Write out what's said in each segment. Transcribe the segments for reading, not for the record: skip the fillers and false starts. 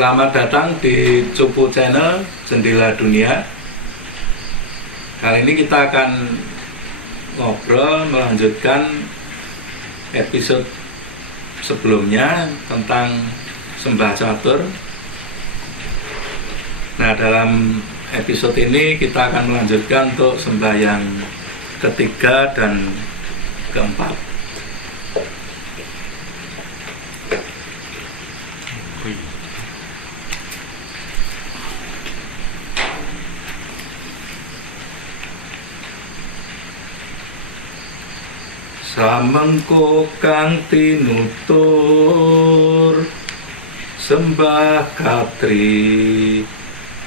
Selamat datang di Cupu Channel Jendela Dunia. Kali ini kita akan ngobrol melanjutkan episode sebelumnya tentang sembah catur. Nah, dalam episode ini kita akan melanjutkan untuk sembah yang ketiga dan keempat. Samengko kang tinutur sembah katri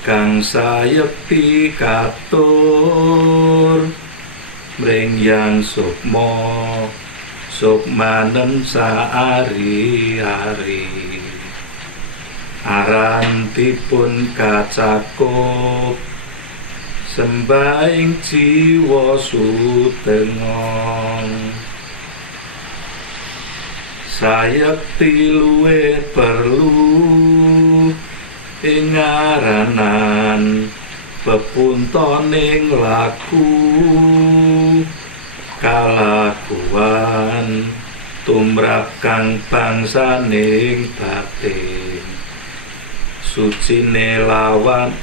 kang sayekti katur mring yang sukma sukmanen saari-ari aran dipun kacakup sembahing jiwa sutengong sayekti luwih perlu ing aranan pepuntoning laku kalakuan tumrap kang bangsaning batin sucine lawan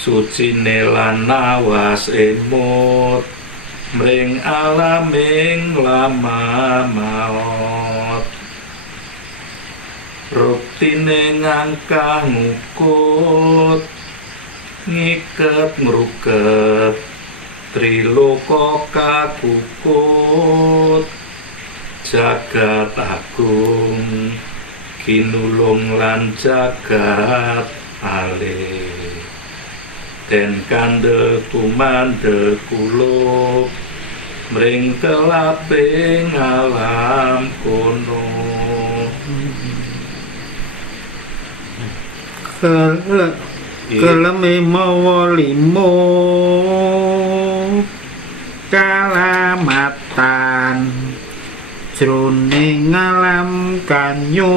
sucine lan nawas emut mring alaming lama maut ruktine ngangkah ngukut ngiket ngruket triloka kakukut jagat agung kinulung lan jagat alih den kandel tumandel kulup mring kelaping alam kono keleme mawa limo kalamatan jroning alam kanyut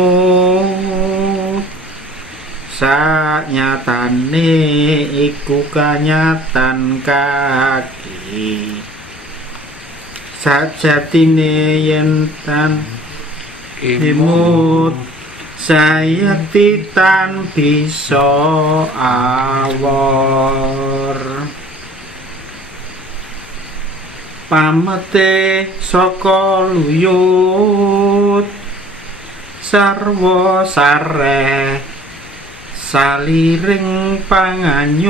sanyatane iku kanyatan kaki sajatine yen tan imut sayekti tan bisa awor pamete saka luyut sarwa sareh saliring panganyut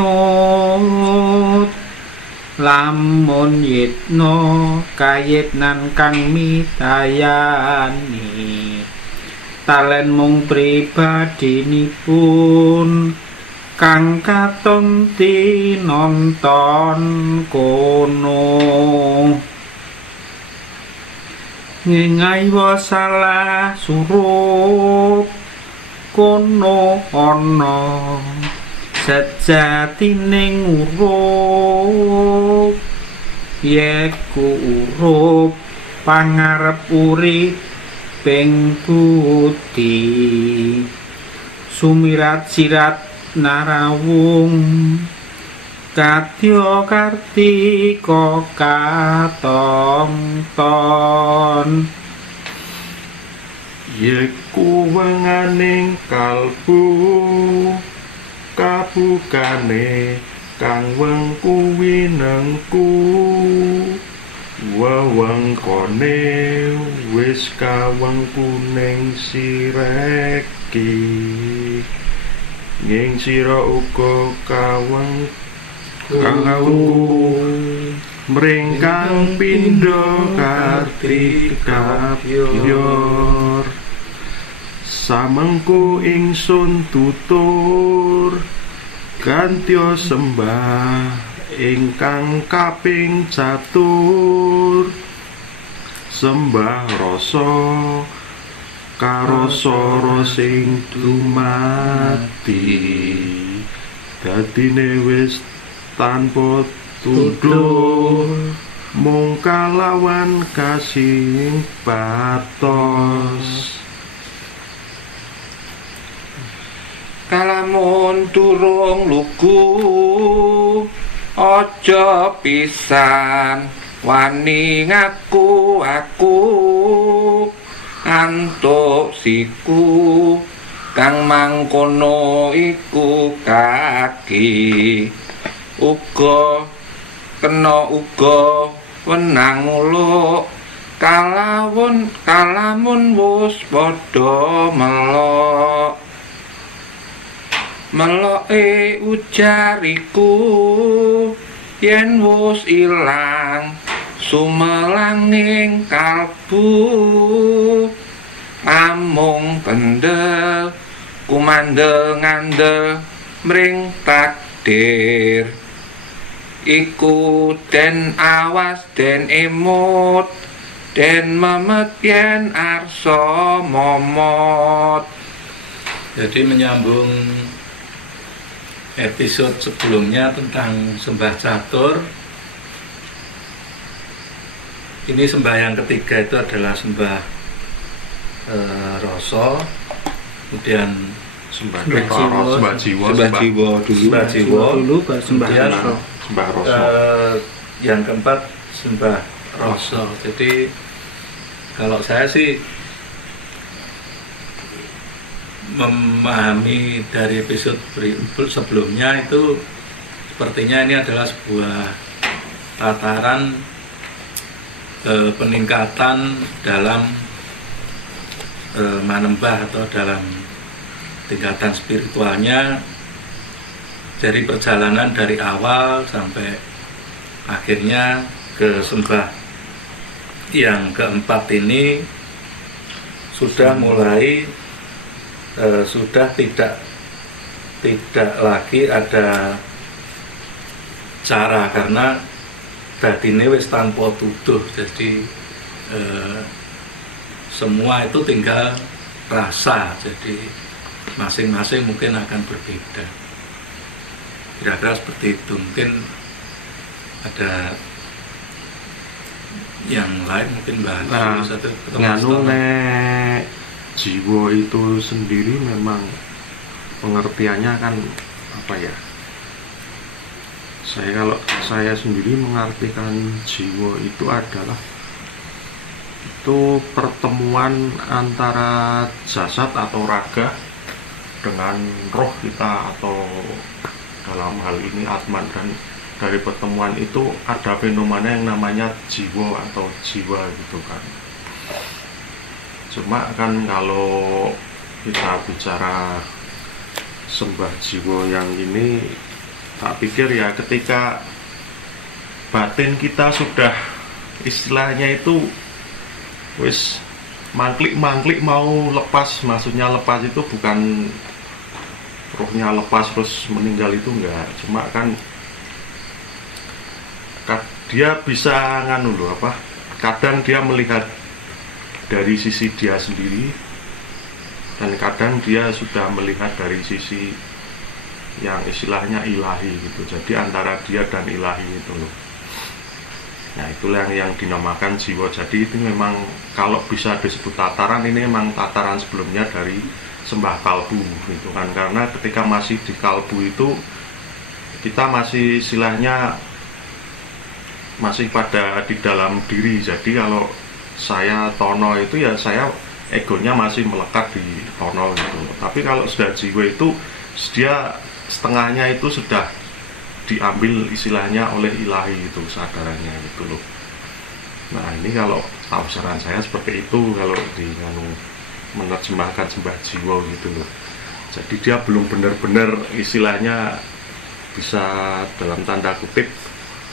lamun yitno kayitnan kang mitayani talen mung pribadinipun kang katon tinonton kono ngengai salah surup kono ana sejatining urup yeku urup pangarep urip ping putih sumirat sirat narawung kadya kartika katongton yeku wenganing kalbu kabukane kang wengku winengku wewengkone wis kawengku ning sireki ning sira uga kawengku mring kang pindha kartika yor samengku ingsun tutur gantya sembah ingkang kaping catur sembah rasa karasa sing dumati dadine wis tanpa tuduh mung kalawan kasih patos kalamun durung lugu aja pisan wani ngaku aku antuk siku kang mangkono iku kaki uga kena uga wenang uluk kalamun wus padha meloke ujariku yen wus ilang sumelanging kalbu amung kendel kumandel ngandel mring takdir iku den awas den emut den memet yen arsa momot. Jadi menyambung episode sebelumnya tentang sembah catur, ini sembah yang ketiga itu adalah sembah rasa, kemudian Sembah jiwa dulu baru sembah kemudian rasa. sembah rasa. yang keempat sembah rasa. Jadi kalau saya sih memahami dari episode sebelumnya itu sepertinya ini adalah sebuah tataran peningkatan dalam manembah atau dalam tingkatan spiritualnya dari perjalanan dari awal sampai akhirnya ke sembah yang keempat ini sudah mulai sudah tidak lagi ada cara karena batine wis tanpa tuduh, jadi semua itu tinggal rasa, jadi masing-masing mungkin akan berbeda. Kira-kira seperti itu. Mungkin ada yang lain, mungkin Nah, nganu nek jiwa itu sendiri memang pengertiannya kan apa ya? Kalau saya sendiri mengartikan jiwa itu adalah itu pertemuan antara jasad atau raga dengan roh kita, atau dalam hal ini atman, dan dari pertemuan itu ada fenomena yang namanya jiwa atau jiwa gitu kan. Cuma kan kalau kita bicara sembah jiwa yang ini, tak pikir ya ketika batin kita sudah istilahnya itu wis mangklik mau lepas, maksudnya lepas itu bukan rohnya lepas terus meninggal, itu enggak, cuma kan dia bisa nganu loh apa, kadang dia melihat dari sisi dia sendiri dan kadang dia sudah melihat dari sisi yang istilahnya ilahi gitu, jadi antara dia dan ilahi itu loh. Nah itulah yang dinamakan jiwa. Jadi itu memang kalau bisa disebut tataran, ini memang tataran sebelumnya dari sembah kalbu gitu kan, karena ketika masih di kalbu itu kita masih istilahnya masih pada di dalam diri. Jadi kalau saya tono itu ya saya egonya masih melekat di tono gitu. Tapi kalau sudah jiwa itu dia setengahnya itu sudah diambil istilahnya oleh ilahi itu kesadarannya gitu loh. Nah ini kalau tafsiran saya seperti itu kalau di menerjemahkan sembah jiwa gitu loh. Jadi dia belum benar-benar istilahnya bisa dalam tanda kutip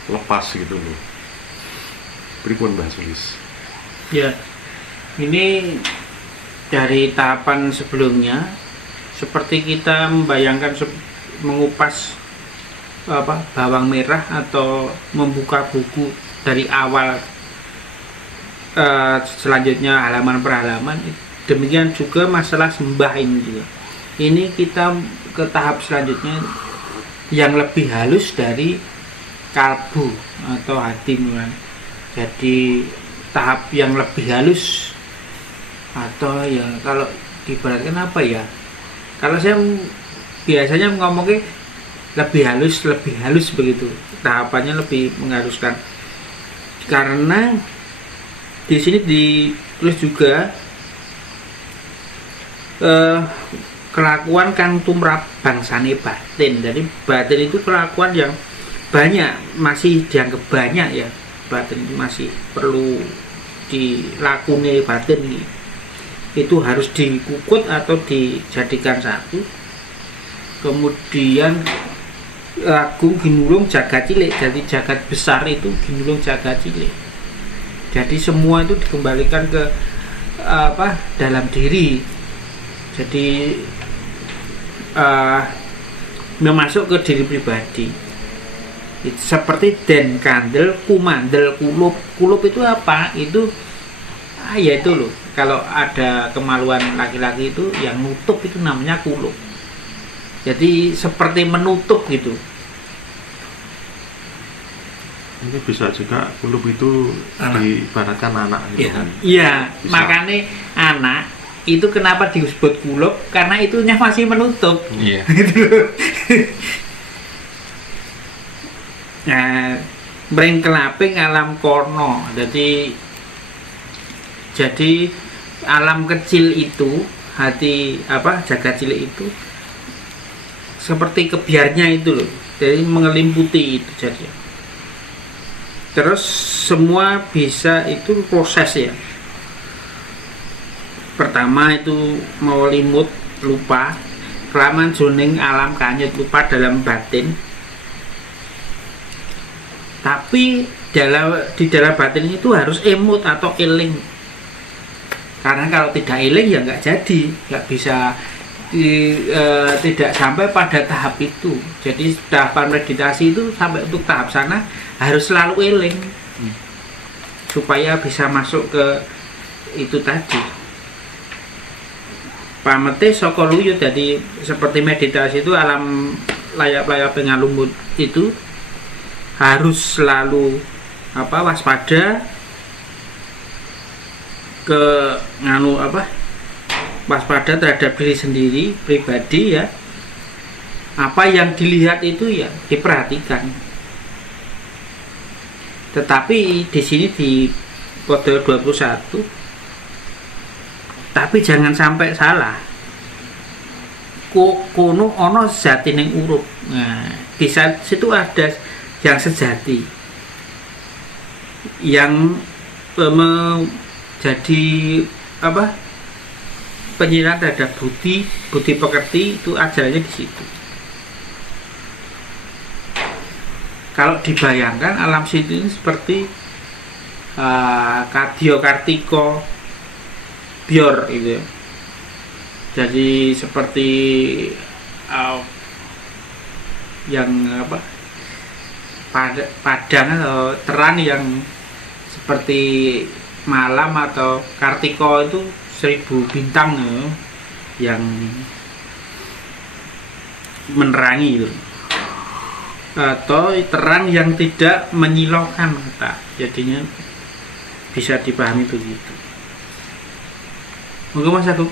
lepas gitu loh. Pripun Mbah Sulis? Ya, ini dari tahapan sebelumnya seperti kita membayangkan mengupas bawang merah atau membuka buku dari awal, selanjutnya halaman per halaman. Demikian juga masalah sembah ini juga. Ini kita ke tahap selanjutnya yang lebih halus dari kalbu atau hati kan. Jadi tahap yang lebih halus, atau ya kalau diibaratkan apa ya, kalau saya biasanya ngomongnya lebih halus begitu, tahapannya lebih menghaluskan. Karena di sini ditulis juga kelakuan kang tumrap bangsane batin. Jadi batin itu kelakuan yang banyak, masih dianggap banyak ya. Batin itu masih perlu dilakuni batin ini. Itu harus dikukut atau dijadikan satu. Kemudian agung ginulung jagat cilik, jadi jagat besar itu ginulung jagat cilik. Jadi semua itu dikembalikan ke dalam diri. Jadi memasuk ke diri pribadi. Seperti den kandel kumandel kulup itu apa? Itu ya itu loh, kalau ada kemaluan laki-laki itu yang nutup itu namanya kulup. Jadi seperti menutup gitu. Ini bisa juga kulup itu diibaratkan anak gitu. Iya, makanya anak itu kenapa disebut kulup, karena itunya masih menutup. Iya. Nah, mringkelaping alam kono. Jadi alam kecil itu, hati jagat cilik itu seperti kebiarnya itu loh. Jadi mengelimputi itu jadi. Terus semua bisa itu proses ya. Pertama itu mau limut lupa, kelaman joning alam kanyut lupa dalam batin. Tapi di dalam batin itu harus emut atau eling. Karena kalau tidak eling ya nggak jadi, nggak bisa tidak sampai pada tahap itu. Jadi tahapan meditasi itu sampai untuk tahap sana harus selalu eling supaya bisa masuk ke itu tadi. Pamete saka luyu, jadi seperti meditasi itu alam layak pengalumut itu harus selalu waspada ke waspada terhadap diri sendiri pribadi ya. Apa yang dilihat itu ya diperhatikan. Tetapi di sini di kode 21, tapi jangan sampai salah. Kono ono zati ning urup. Nah, di situ ada yang sejati, yang jadi penyiaran terhadap budi pekerti itu ajarannya di situ. Kalau dibayangkan alam situ ini seperti Kadya Kartika Bior gitu. Jadi seperti yang padang atau terang yang seperti malam, atau Kartika itu 1000 bintang yang menerangi gitu. Atau terang yang tidak menyilaukan mata, jadinya bisa dipahami begitu. Monggo Mas Agung.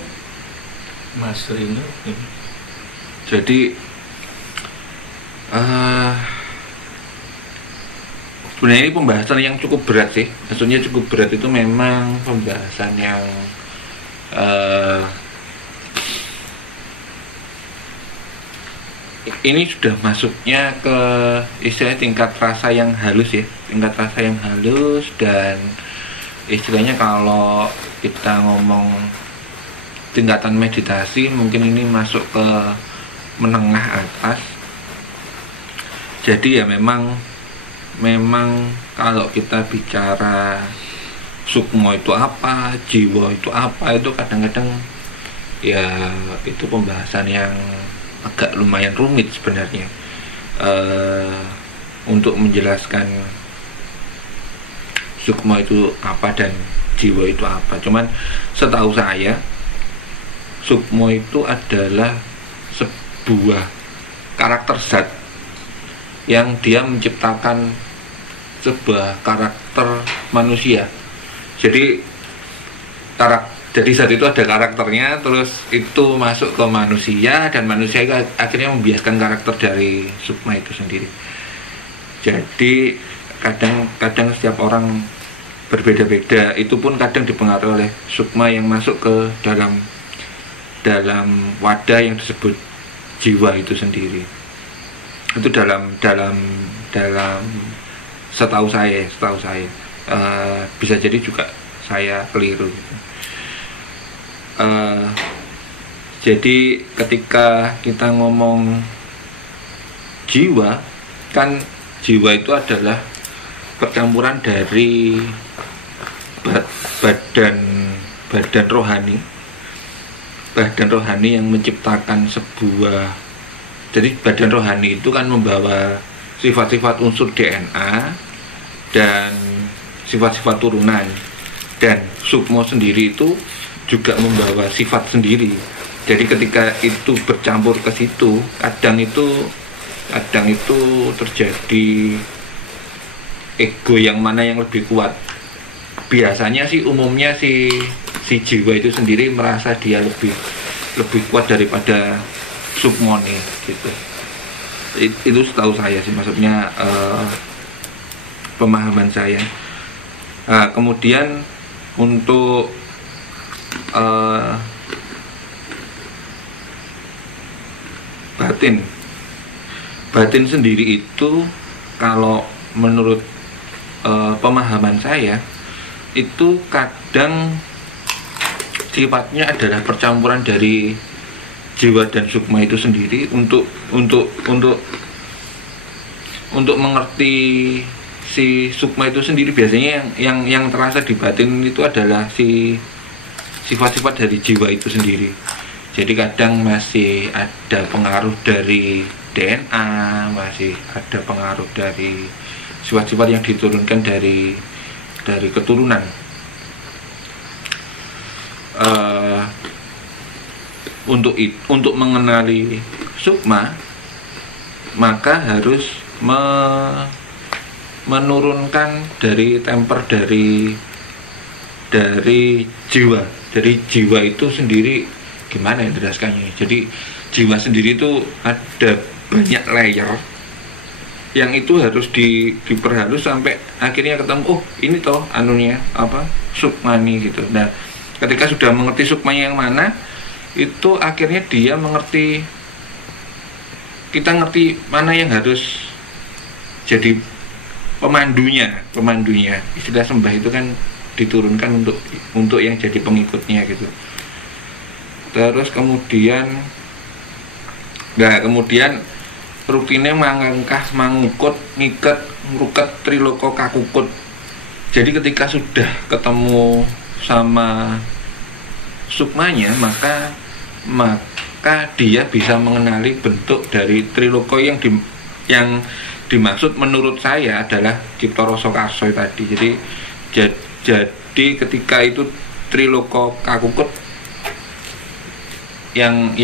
Mas Rino. Jadi sebenarnya ini pembahasan yang cukup berat sih. Maksudnya cukup berat itu memang pembahasan yang ini sudah masuknya ke istilah tingkat rasa yang halus ya, tingkat rasa yang halus. Dan istilahnya kalau kita ngomong tingkatan meditasi, mungkin ini masuk ke menengah atas. Jadi ya memang kalau kita bicara sukma itu apa, jiwa itu apa, itu kadang-kadang ya itu pembahasan yang agak lumayan rumit sebenarnya untuk menjelaskan sukma itu apa dan jiwa itu apa. Cuman setahu saya sukma itu adalah sebuah karakter zat yang dia menciptakan sebuah karakter manusia. Jadi Jadi zat itu ada karakternya, terus itu masuk ke manusia, dan manusia itu akhirnya membiaskan karakter dari sukma itu sendiri. Jadi kadang setiap orang berbeda-beda, itu pun kadang dipengaruhi oleh sukma yang masuk ke dalam wadah yang disebut jiwa itu sendiri. Itu dalam setahu saya bisa jadi juga saya keliru gitu. Jadi ketika kita ngomong jiwa, kan jiwa itu adalah percampuran dari badan rohani yang menciptakan sebuah. Jadi badan rohani itu kan membawa sifat-sifat unsur DNA dan sifat-sifat turunan, dan sukma sendiri itu juga membawa sifat sendiri. Jadi ketika itu bercampur ke situ, kadang itu terjadi ego yang mana yang lebih kuat. Biasanya sih umumnya si jiwa itu sendiri merasa dia lebih kuat daripada sukmone gitu. Itu setahu saya sih, maksudnya pemahaman saya. Kemudian untuk batin sendiri itu, kalau menurut pemahaman saya, itu kadang sifatnya adalah percampuran dari jiwa dan sukma itu sendiri untuk mengerti si sukma itu sendiri. Biasanya yang terasa di batin itu adalah si sifat-sifat dari jiwa itu sendiri. Jadi kadang masih ada pengaruh dari DNA, masih ada pengaruh dari sifat-sifat yang diturunkan dari keturunan. Untuk mengenali sukma, maka harus menurunkan dari temper dari jiwa. Dari jiwa itu sendiri, gimana ya jelaskannya? Jadi jiwa sendiri itu ada banyak layer yang itu harus diperhalus sampai akhirnya ketemu, oh ini toh anunya apa, sukmani gitu. Nah, ketika sudah mengerti sukmanya yang mana, itu akhirnya dia mengerti, kita ngerti mana yang harus jadi pemandunya. Istilah sembah itu kan diturunkan untuk yang jadi pengikutnya gitu. Terus kemudian rutinnya mangukut, ngiket, ngruket, triloko kakukut. Jadi ketika sudah ketemu sama sukmanya, maka dia bisa mengenali bentuk dari triloko yang dimaksud menurut saya adalah Cipta Rasa Karsa tadi. Jadi ketika itu triloko kakukut yang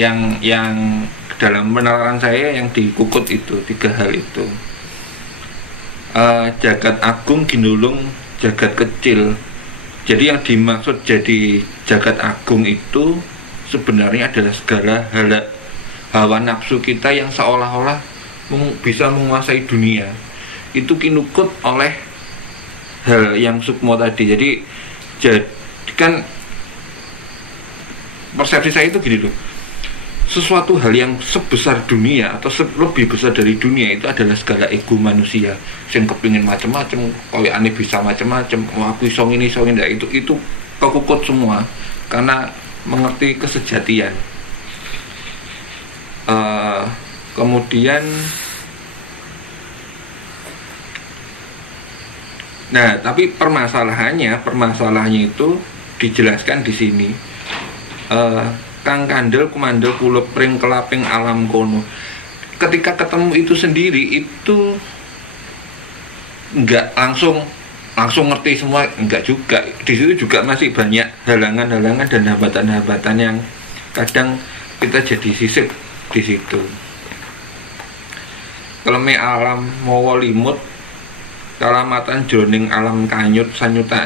dalam penalaran saya yang dikukut itu 3 hal itu. Jagat agung ginulung jagat kecil. Jadi yang dimaksud jadi jagat agung itu sebenarnya adalah segala hawa nafsu kita yang seolah-olah bisa menguasai dunia. Itu kinukut oleh hal yang sukmo tadi. Jadi kan persepsi saya itu gini loh, sesuatu hal yang sebesar dunia atau lebih besar dari dunia itu adalah segala ego manusia yang kepingin macam-macam, kalau aneh bisa macam-macam, aku iso ini itu kekukut semua karena mengerti kesejatian. Kemudian nah, tapi permasalahannya itu dijelaskan di sini. Kang kandel kumandel kulup ring kelaping alam kono. Ketika ketemu itu sendiri, itu enggak langsung ngerti semua, enggak juga. Di situ juga masih banyak halangan-halangan dan hambatan-hambatan yang kadang kita jadi sisip di situ. Keleme alam mawa limut kalamatan jroning alam kanyut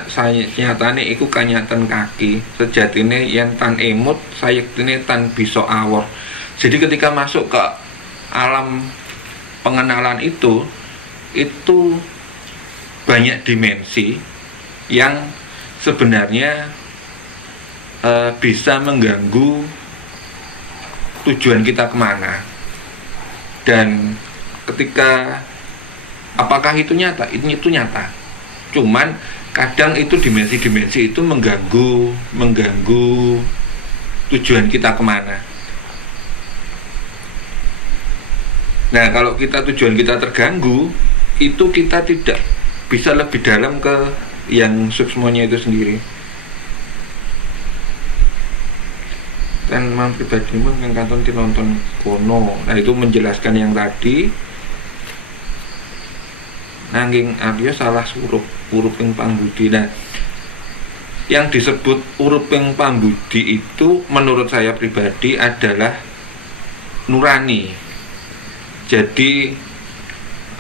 sanyatane iku kanyatan kaki sejatine yen tan emut sayektine tan bisa awor. Jadi ketika masuk ke alam pengenalan itu banyak dimensi yang sebenarnya bisa mengganggu tujuan kita kemana. Dan ketika apakah itu nyata? Itu nyata. Cuman kadang itu dimensi-dimensi itu mengganggu tujuan kita kemana. Nah, kalau tujuan kita terganggu, itu kita tidak bisa lebih dalam ke yang suksmonya itu sendiri. Dan mam pribadimu yang kanton nonton kono. Nah, itu menjelaskan yang tadi. Nanging Arya salah surup uruping pambudi. Nah, yang disebut uruping pambudi itu menurut saya pribadi adalah nurani. Jadi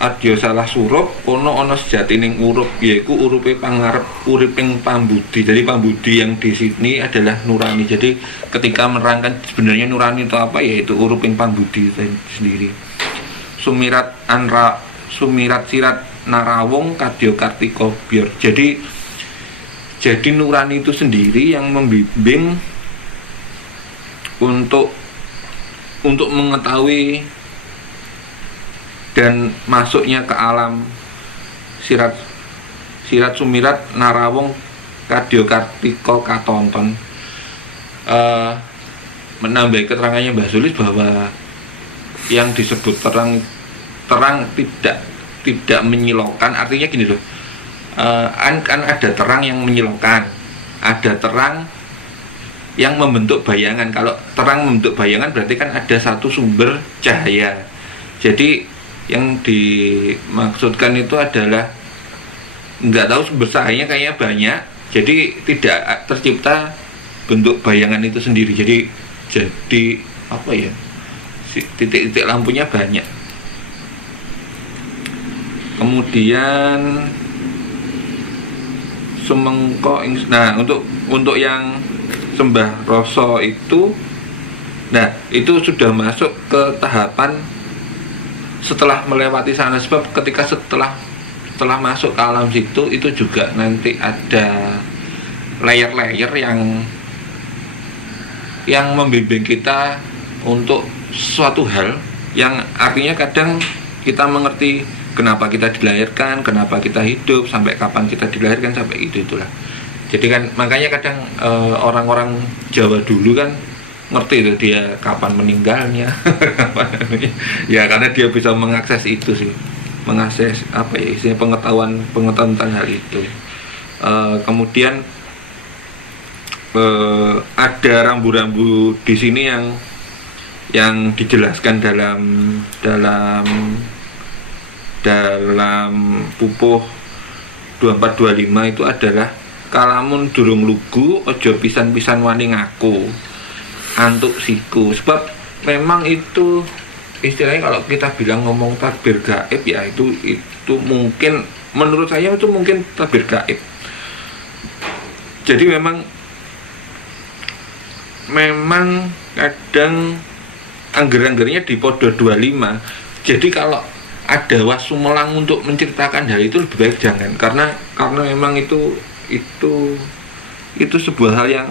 Arya salah surup kono ana sejatining urup, yaiku urupe pangarep uriping pambudi. Jadi pambudi yang di sini adalah nurani. Jadi ketika menerangkan sebenarnya nurani itu apa, yaitu uruping pambudi sendiri. Sumirat sirat narawong kadya kartika biar. Jadi nurani itu sendiri yang membimbing untuk mengetahui dan masuknya ke alam sirat sumirat narawong kadya kartika katonton. Menambah keterangannya Mbah Sulis bahwa yang disebut terang tidak menyilaukan, artinya gini loh, kan ada terang yang menyilaukan, ada terang yang membentuk bayangan. Kalau terang membentuk bayangan berarti kan ada satu sumber cahaya. Jadi yang dimaksudkan itu adalah nggak tahu sumber cahayanya kayaknya banyak, jadi tidak tercipta bentuk bayangan itu sendiri. Jadi apa ya, titik-titik lampunya banyak. Kemudian sumengko, nah untuk yang sembah rasa itu, nah itu sudah masuk ke tahapan setelah melewati sana. Sebab ketika setelah masuk ke alam situ itu juga nanti ada layer-layer yang membimbing kita untuk suatu hal yang artinya kadang kita mengerti kenapa kita dilahirkan, kenapa kita hidup, sampai kapan kita dilahirkan, sampai itulah. Jadi kan makanya kadang orang-orang Jawa dulu kan ngerti itu dia kapan meninggalnya. Ya karena dia bisa mengakses itu sih, mengakses apa ya isinya pengetahuan tentang hal itu. Kemudian ada rambu-rambu di sini yang dijelaskan dalam pupuh 2425 itu adalah kalamun durung lugu ojo pisan-pisan wani ngaku antuk siku. Sebab memang itu istilahnya kalau kita bilang ngomong takbir gaib ya itu mungkin menurut saya itu mungkin takbir gaib. Jadi memang kadang angger-anggernya di podo 25. Jadi kalau ada wasumelang untuk menceritakan hal itu lebih baik jangan, karena memang itu sebuah hal yang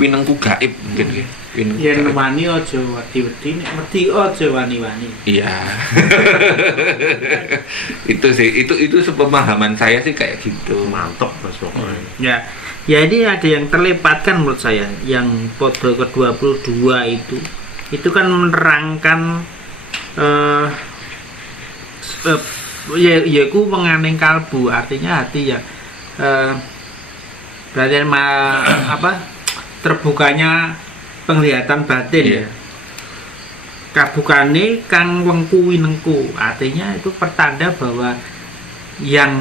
winengku gaib mungkin. Yen wani aja wedi-wedi, nek wedi aja wani-wani. Iya. Itu sih, itu sepemahaman saya sih kayak gitu. Mantap Mas pokoknya. Ya ini ada yang terlewatkan menurut saya. Yang podo ke-22 itu kan menerangkan ku menganing kalbu, artinya hati ya. Berarti terbukanya penglihatan batin. Kabukane kang wengku winengku, artinya itu pertanda bahwa yang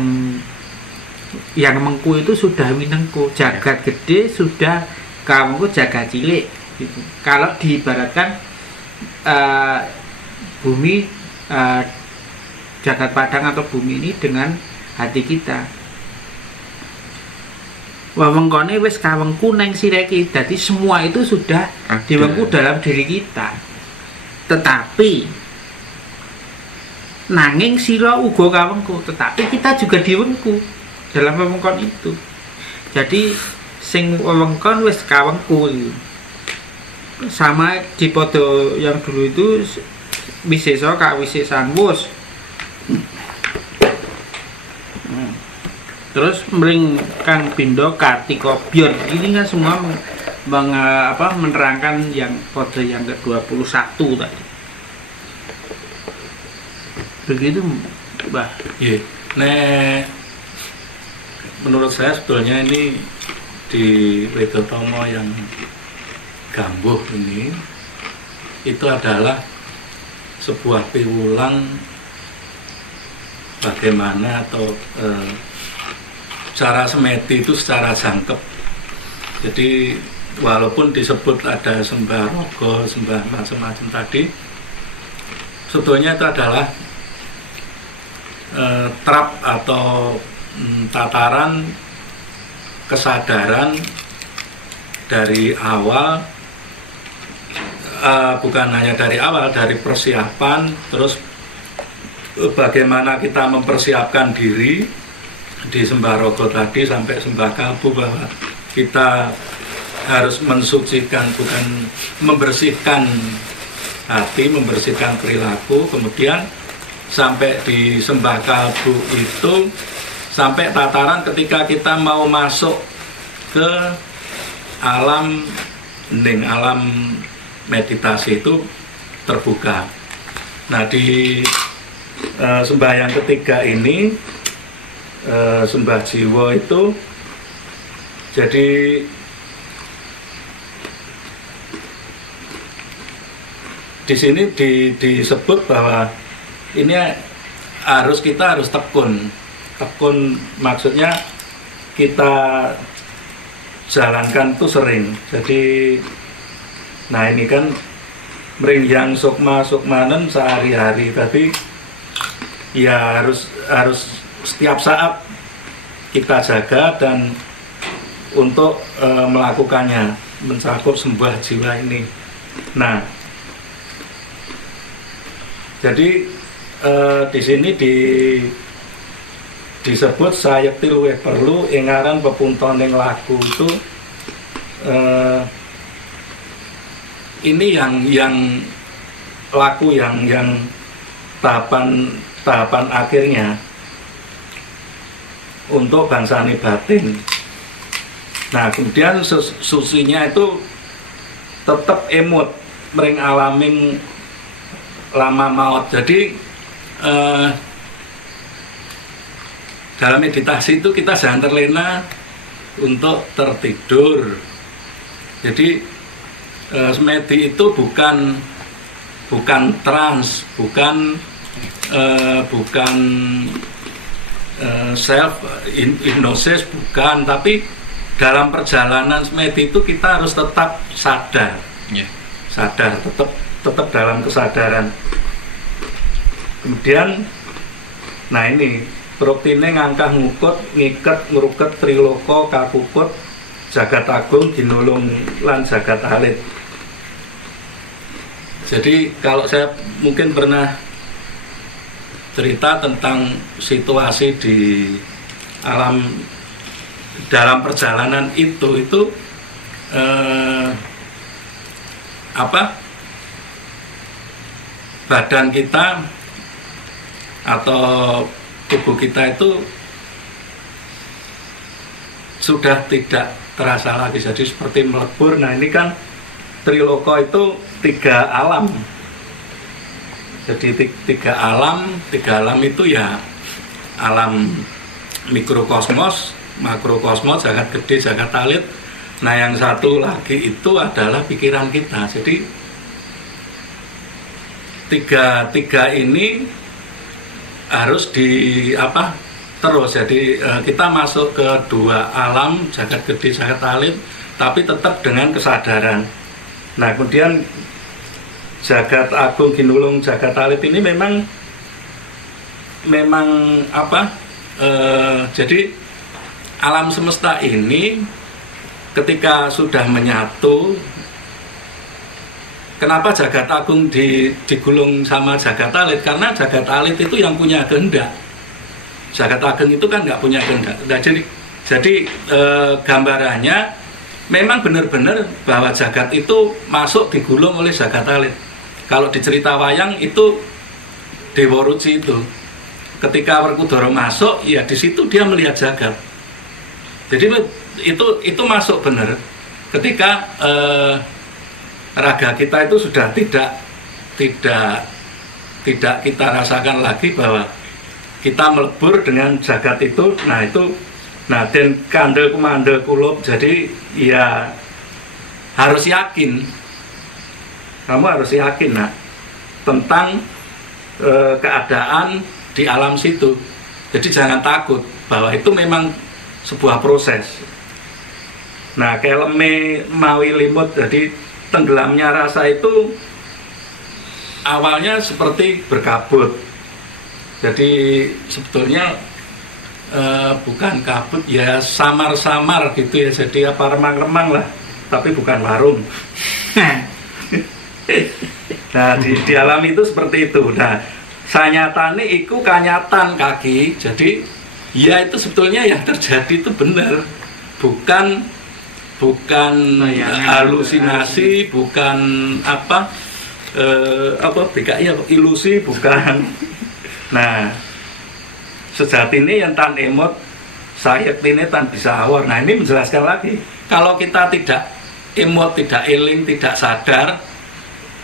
mengku itu sudah winengku, jagat gede sudah kamu jagat cilik gitu. Kalau diibaratkan bumi jagat padang atau bumi ini dengan hati kita. Wewengkone wis kawengku neng sireki, jadi semua itu sudah diwengku dalam diri kita. Tetapi nanging sira uga kawengku, tetapi kita juga diwengku dalam wewengkon itu. Jadi sing wewengkon wis kawengku. Sama di podo yang dulu itu wisesa kawisesan wus. Terus mring Kang Bindo Kartika Byon ini kan semua menerangkan yang kode yang ke-21 tadi. Begitu, Mbah. Iya. Menurut saya sebetulnya ini di Wedotomo yang Gambuh ini itu adalah sebuah piwulang bagaimana atau cara semedi itu secara jangkep. Jadi walaupun disebut ada sembah rogo, sembah macam-macam tadi, sebetulnya itu adalah trap atau tataran kesadaran dari awal, bukan hanya dari awal, dari persiapan, terus bagaimana kita mempersiapkan diri di sembah rogo tadi sampai sembah kalbu, bahwa kita harus mensucikan, bukan membersihkan hati, membersihkan perilaku. Kemudian sampai di sembah kalbu itu sampai tataran ketika kita mau masuk ke alam hening, alam meditasi itu terbuka. Nah, di sembah yang ketiga ini, sembah jiwa itu, jadi di sini disebut bahwa ini kita harus tekun maksudnya kita jalankan itu sering. Jadi nah ini kan meringyang sukmanen sehari-hari, tapi ya harus setiap saat kita jaga dan untuk melakukannya, mencakup sembah jiwa ini. Nah, jadi di sini disebut sayekti luwih perlu ingaran pepuntoning laku itu, ini yang laku yang tahapan akhirnya untuk bangsani batin. Nah, kemudian susinya itu tetap emut mering alaming lama maut. Jadi dalam meditasi itu kita jangan terlena untuk tertidur. Jadi semedi itu bukan trans, bukan self hypnosis, bukan, tapi dalam perjalanan semedi itu kita harus tetap sadar, sadar, tetap dalam kesadaran. Kemudian, nah ini proktine ngangkah ngukut, ngiket, nguruket, triloko, kakukut, jagat agung, ginulung, lan jagat alit. Jadi kalau saya mungkin pernah cerita tentang situasi di alam dalam perjalanan itu badan kita atau tubuh kita itu sudah tidak terasa lagi, jadi seperti melebur. Nah, ini kan triloko itu 3 alam. Jadi 3 alam itu ya alam mikrokosmos, makrokosmos, jagat gede, jagat alit. Nah, yang satu lagi itu adalah pikiran kita. Jadi tiga ini harus terus. Jadi kita masuk ke 2 alam, jagat gede, jagat alit, tapi tetap dengan kesadaran. Nah, kemudian jagat agung, ginulung, jagat alit ini memang memang apa? Jadi alam semesta ini ketika sudah menyatu, kenapa jagat agung digulung sama jagat alit? Karena jagat alit itu yang punya kehendak. Jagat agung itu kan nggak punya kehendak. Nah, jadi gambarannya memang benar-benar bahwa jagat itu masuk digulung oleh jagat alit. Kalau di cerita wayang itu Dewa Ruci itu, ketika Werkudara masuk, ya di situ dia melihat jagat. Jadi itu masuk benar. Ketika raga kita itu sudah tidak kita rasakan lagi bahwa kita melebur dengan jagat itu. Nah dan kandel kumandel kulub. Jadi ya harus yakin. Kamu harus yakin tentang keadaan di alam situ. Jadi jangan takut bahwa itu memang sebuah proses. Nah, keleme mawi limut, jadi tenggelamnya rasa itu awalnya seperti berkabut. Jadi sebetulnya bukan kabut, ya samar-samar gitu ya. Jadi apa remang-remang lah, tapi bukan warung. Nah, di alam itu seperti itu. Nah, sanyatane iku kanyatan kaki. Jadi ya itu sebetulnya yang terjadi itu benar, bukan halusinasi, bukan ilusi, bukan. Nah, sejatine yang tan emot sayektine tan bisa awor. Nah, ini menjelaskan lagi, kalau kita tidak emot, tidak eling, tidak sadar,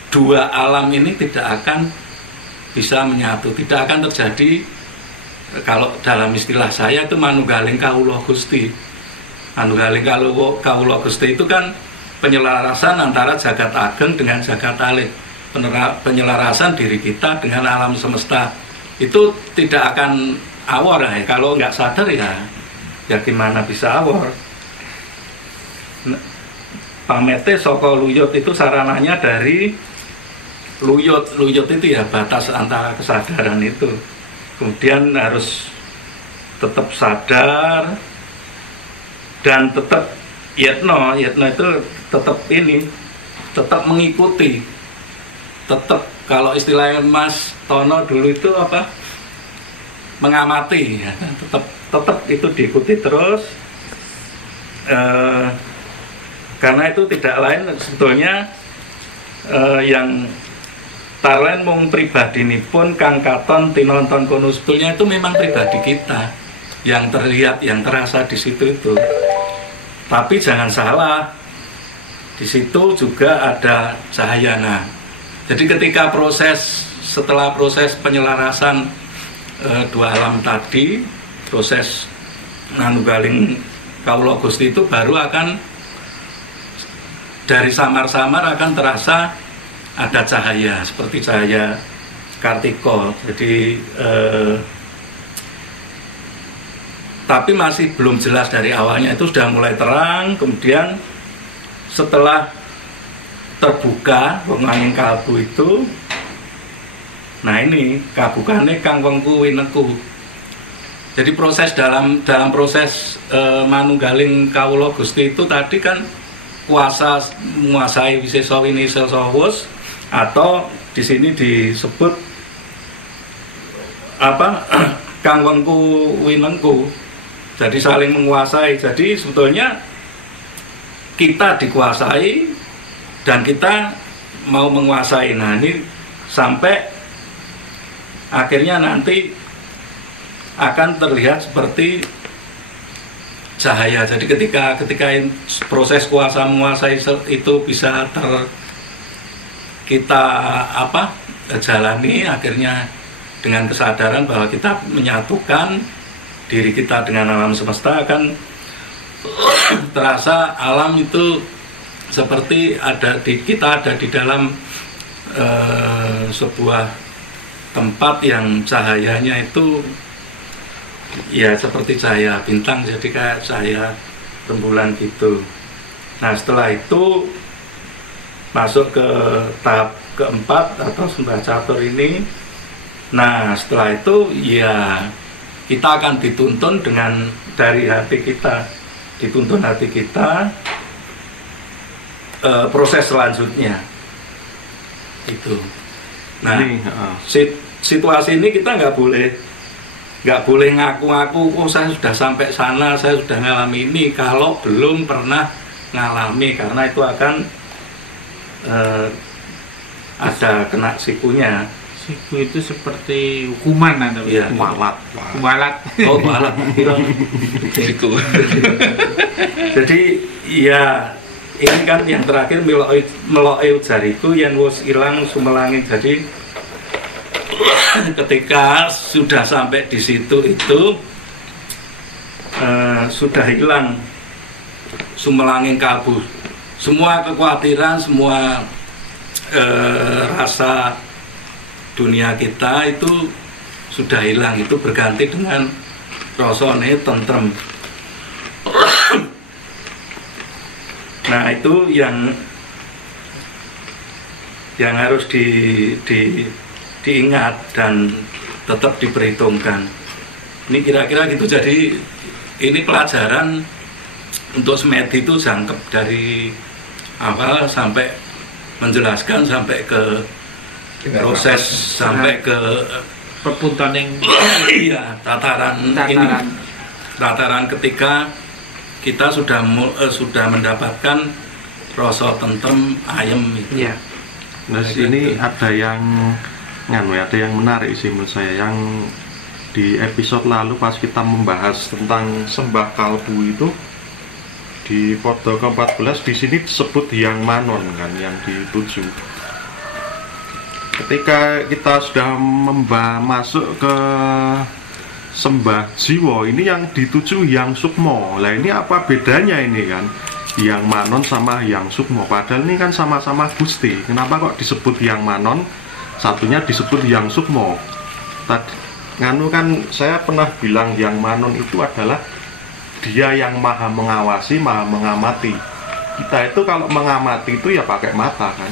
dua alam ini tidak akan bisa menyatu, tidak akan terjadi. Kalau dalam istilah saya itu manunggaling kawula Gusti. Manunggaling kawula Gusti itu kan penyelarasan antara jagat ageng dengan jagat alit, penyelarasan diri kita dengan alam semesta. Itu tidak akan awor ya. Kalau nggak sadar ya gimana bisa awor. Pamete saka luyut itu sarananya dari luyut itu ya batas antara kesadaran itu. Kemudian harus tetap sadar dan tetap yatno itu tetap mengikuti, tetap, kalau istilahnya Mas Tono dulu itu apa, mengamati ya, tetap itu diikuti terus, karena itu tidak lain sebetulnya yang talen mung pribadi ini pun kang katon tinonton kono, sebetulnya itu memang pribadi kita yang terlihat, yang terasa di situ itu. Tapi jangan salah, di situ juga ada cahaya. Nah, jadi ketika setelah proses penyelarasan dua alam tadi, proses manunggaling kawula Gusti itu baru akan dari samar-samar akan terasa ada cahaya, seperti cahaya Kartiko. Jadi tapi masih belum jelas dari awalnya, itu sudah mulai terang. Kemudian setelah terbuka wenganging kalbu itu, nah ini kabukane kang wengku wineku. Jadi proses dalam proses manunggaling kawula Gusti itu tadi kan kuasa menguasai wisesa winisesa wus, atau di sini disebut apa kang wengku winengku. Jadi saling menguasai. Jadi sebetulnya kita dikuasai dan kita mau menguasai. Nah, ini sampai akhirnya nanti akan terlihat seperti cahaya. Jadi ketika proses kuasa menguasai itu bisa kita jalani, akhirnya dengan kesadaran bahwa kita menyatukan diri kita dengan alam semesta, akan terasa alam itu seperti kita ada di dalam sebuah tempat yang cahayanya itu ya seperti cahaya bintang, jadi kayak cahaya rembulan gitu. Nah, setelah itu masuk ke tahap keempat atau sembah catur ini. Nah setelah itu ya kita akan dituntun dengan dari hati kita, dituntun hati kita, proses selanjutnya itu. Nah situasi ini kita nggak boleh ngaku-ngaku oh saya sudah sampai sana, saya sudah ngalami ini kalau belum pernah ngalami, karena itu akan ada kena sikunya. Siku itu seperti hukuman atau ya, kualat. Oh, kualat. Siku. Jadi ya ini kan yang terakhir meloi jariku yang wis ilang sumelangin. Jadi ketika sudah sampai di situ itu sudah hilang sumelangin kalbu, semua kekhawatiran, semua rasa dunia kita itu sudah hilang, itu berganti dengan rasane tentrem. Nah itu yang harus diingat dan tetap diperhitungkan. Ini kira-kira gitu. Jadi ini pelajaran untuk semedi itu jangkep dari awal sampai menjelaskan sampai ke proses sampai ke pepuntaning iya tataran ketika kita sudah mendapatkan rasa tentrem ayem itu. Ya. Nah ini ada yang menarik sih menurut saya, yang di episode lalu pas kita membahas tentang sembah kalbu itu di foto ke-14 di sini disebut yang manon kan, yang dituju. Ketika kita sudah masuk ke sembah jiwa, ini yang dituju yang sukmo. Lah ini apa bedanya ini kan? Yang manon sama yang sukmo. Padahal ini kan sama-sama Gusti. Kenapa kok disebut yang manon, satunya disebut yang sukmo? Kan saya pernah bilang yang manon itu adalah dia yang maha mengawasi, maha mengamati. Kita itu kalau mengamati itu ya pakai mata kan,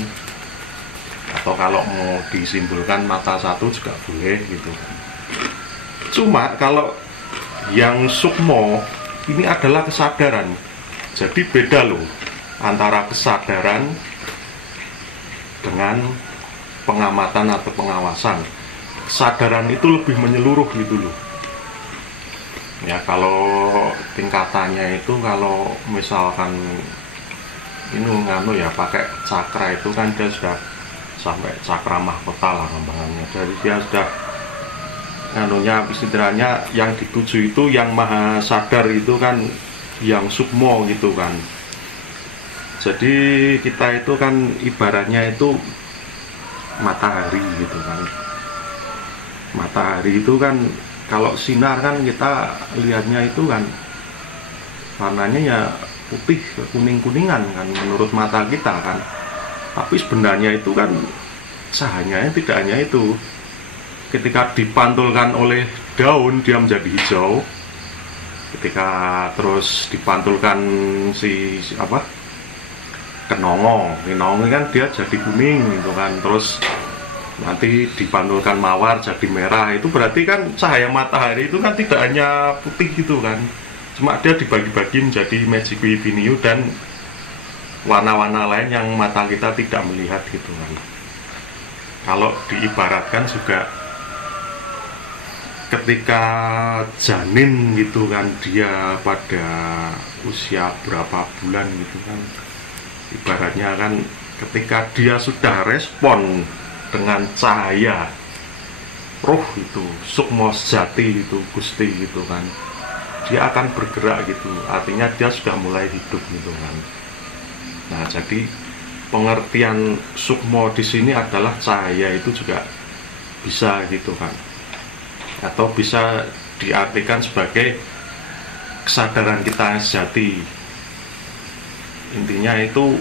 atau kalau mau disimbolkan mata satu juga boleh gitu kan. Cuma kalau yang sukmo ini adalah kesadaran. Jadi beda loh antara kesadaran dengan pengamatan atau pengawasan. Kesadaran itu lebih menyeluruh gitu loh. Ya kalau tingkatannya itu kalau misalkan ini ya pakai cakra itu kan dia sudah sampai cakra mahkota lah gambarannya. Jadi dia sudah istilahnya yang dituju itu yang maha sadar itu kan yang sukmo gitu kan. Jadi kita itu kan ibaratnya itu matahari gitu kan. Matahari itu kan kalau sinar kan kita lihatnya itu kan warnanya ya putih kuning-kuningan kan menurut mata kita kan. Tapi sebenarnya itu kan cahayanya tidak hanya itu. Ketika dipantulkan oleh daun dia menjadi hijau. Ketika terus dipantulkan kenongo kan dia jadi kuning gitu kan. Terus nanti dipantulkan mawar jadi merah. Itu berarti kan cahaya matahari itu kan tidak hanya putih gitu kan. Cuma dia dibagi-bagi menjadi magic vinyu dan warna-warna lain yang mata kita tidak melihat gitu kan. Kalau diibaratkan juga ketika janin gitu kan, dia pada usia berapa bulan gitu kan, ibaratnya kan ketika dia sudah respon dengan cahaya roh itu, sukmo sejati itu, Gusti gitu kan, dia akan bergerak gitu, artinya dia sudah mulai hidup gitu kan. Nah jadi pengertian sukmo di sini adalah cahaya itu juga bisa gitu kan, atau bisa diartikan sebagai kesadaran kita sejati. Intinya itu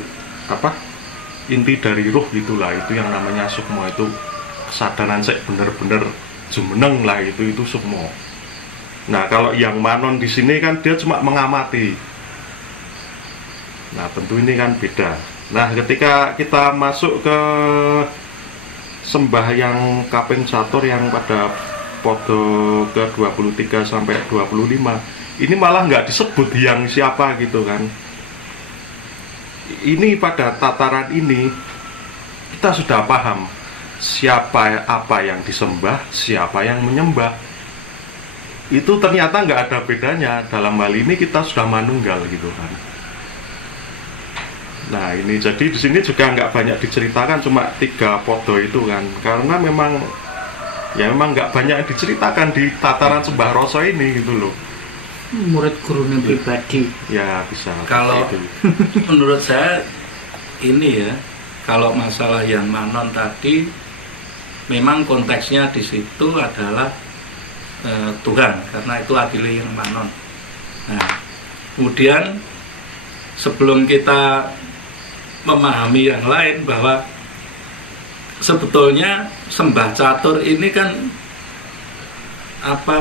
inti dari ruh gitulah, itu yang namanya sukmo, itu kesadaran saya bener-bener jumeneng lah, itu sukmo. Nah kalau yang manon di sini kan dia cuma mengamati. Nah tentu ini kan beda. Nah ketika kita masuk ke sembahyang kaping catur yang pada podo ke 23 sampai 25 ini malah nggak disebut yang siapa gitu kan. Ini pada tataran ini kita sudah paham siapa apa yang disembah, siapa yang menyembah. Itu ternyata nggak ada bedanya. Dalam hal ini kita sudah manunggal gitu kan. Nah ini jadi di sini juga nggak banyak diceritakan, cuma 3 podo itu kan, karena memang nggak banyak diceritakan di tataran sembah rasa ini gitu loh. Murid gurunya pribadi. Ya bisa. Kalau itu. menurut saya ini ya, kalau masalah yang manon tadi, memang konteksnya di situ adalah Tuhan, karena itu adile yang manon. Nah, kemudian sebelum kita memahami yang lain bahwa sebetulnya sembah catur ini kan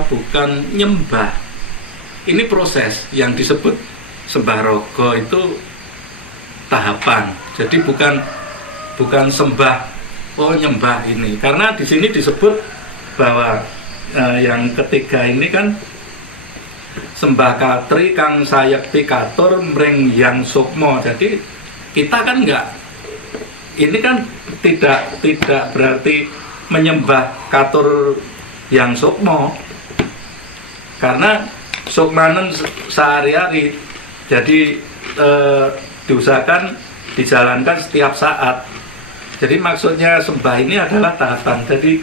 bukan nyembah. Ini proses yang disebut sembah rogo itu tahapan. Jadi bukan sembah nyembah ini. Karena di sini disebut bahwa yang ketiga ini kan sembah katri kang sayekti katur mring yang sukmo. Jadi kita kan ini kan tidak berarti menyembah katur yang sukmo, karena sukmanen sehari-hari, jadi diusahakan dijalankan setiap saat. Jadi maksudnya sembah ini adalah tahapan. Jadi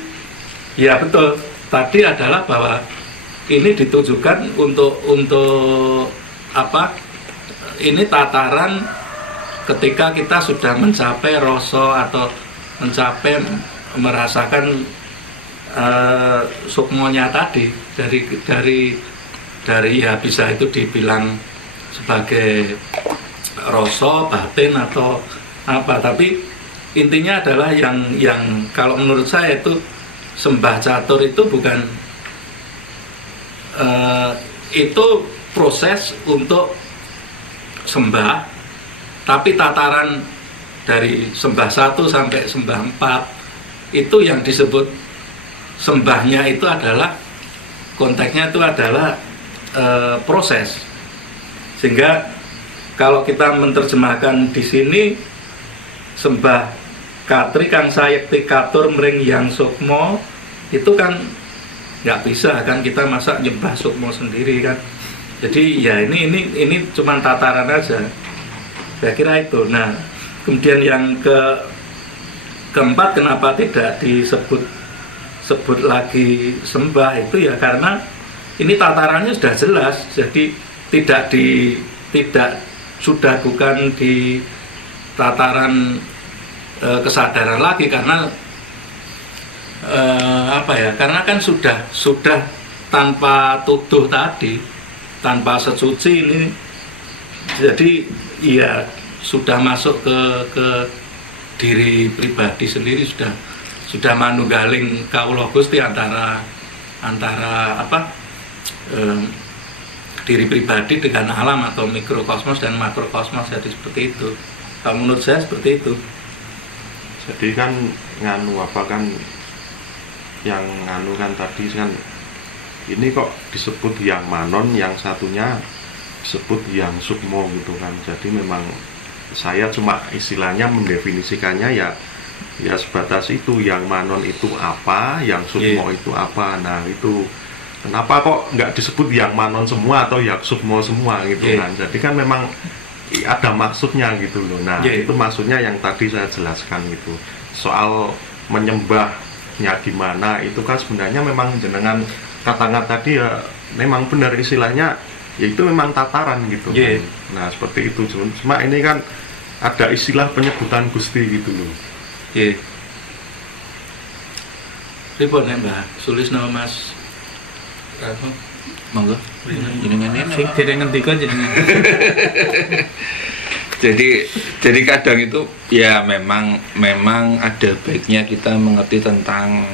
ya betul, tadi adalah bahwa ini ditujukan untuk apa? Ini tataran ketika kita sudah mencapai rasa atau mencapai merasakan sukmonya tadi, dari ya bisa itu dibilang sebagai rasa batin atau apa, tapi intinya adalah yang kalau menurut saya itu sembah catur itu bukan itu proses untuk sembah, tapi tataran dari sembah 1 sampai sembah 4 itu yang disebut sembahnya itu adalah konteksnya itu adalah proses. Sehingga kalau kita menerjemahkan di sini sembah katri kang sayekti katur mring yang sukmo, itu kan nggak bisa kan kita masa nyembah sukmo sendiri kan. Jadi ya ini cuma tataran aja. Saya kira itu. Nah, kemudian yang keempat, kenapa tidak disebut lagi sembah itu ya karena ini tatarannya sudah jelas. Jadi tidak sudah bukan di tataran kesadaran lagi, karena karena kan sudah tanpa tuduh tadi, tanpa sesuci ini, jadi ya sudah masuk ke diri pribadi sendiri, sudah manunggaling kaula Gusti antara diri pribadi dengan alam atau mikrokosmos dan makrokosmos. Jadi seperti itu. Kalau menurut saya seperti itu. Jadi kan yang kan tadi kan ini kok disebut yang manon, yang satunya disebut yang sukmo gitu kan. Jadi memang saya cuma istilahnya mendefinisikannya ya sebatas itu, yang manon itu apa, yang sukmo itu apa. Nah itu kenapa kok nggak disebut yang manon semua atau yang sukmo semua gitu kan. Jadi kan memang ada maksudnya gitu loh. Nah itu maksudnya yang tadi saya jelaskan gitu, soal menyembahnya gimana itu kan sebenarnya memang jenengan katakan tadi ya memang benar istilahnya, yaitu memang tataran gitu kan. Nah seperti itu, cuma ini kan ada istilah penyebutan Gusti gitu loh. Ribon ya Mbak, sulis nama Mas monggo jenengan sing ngendika jenengan. Jadi kadang itu ya memang ada baiknya kita mengerti tentang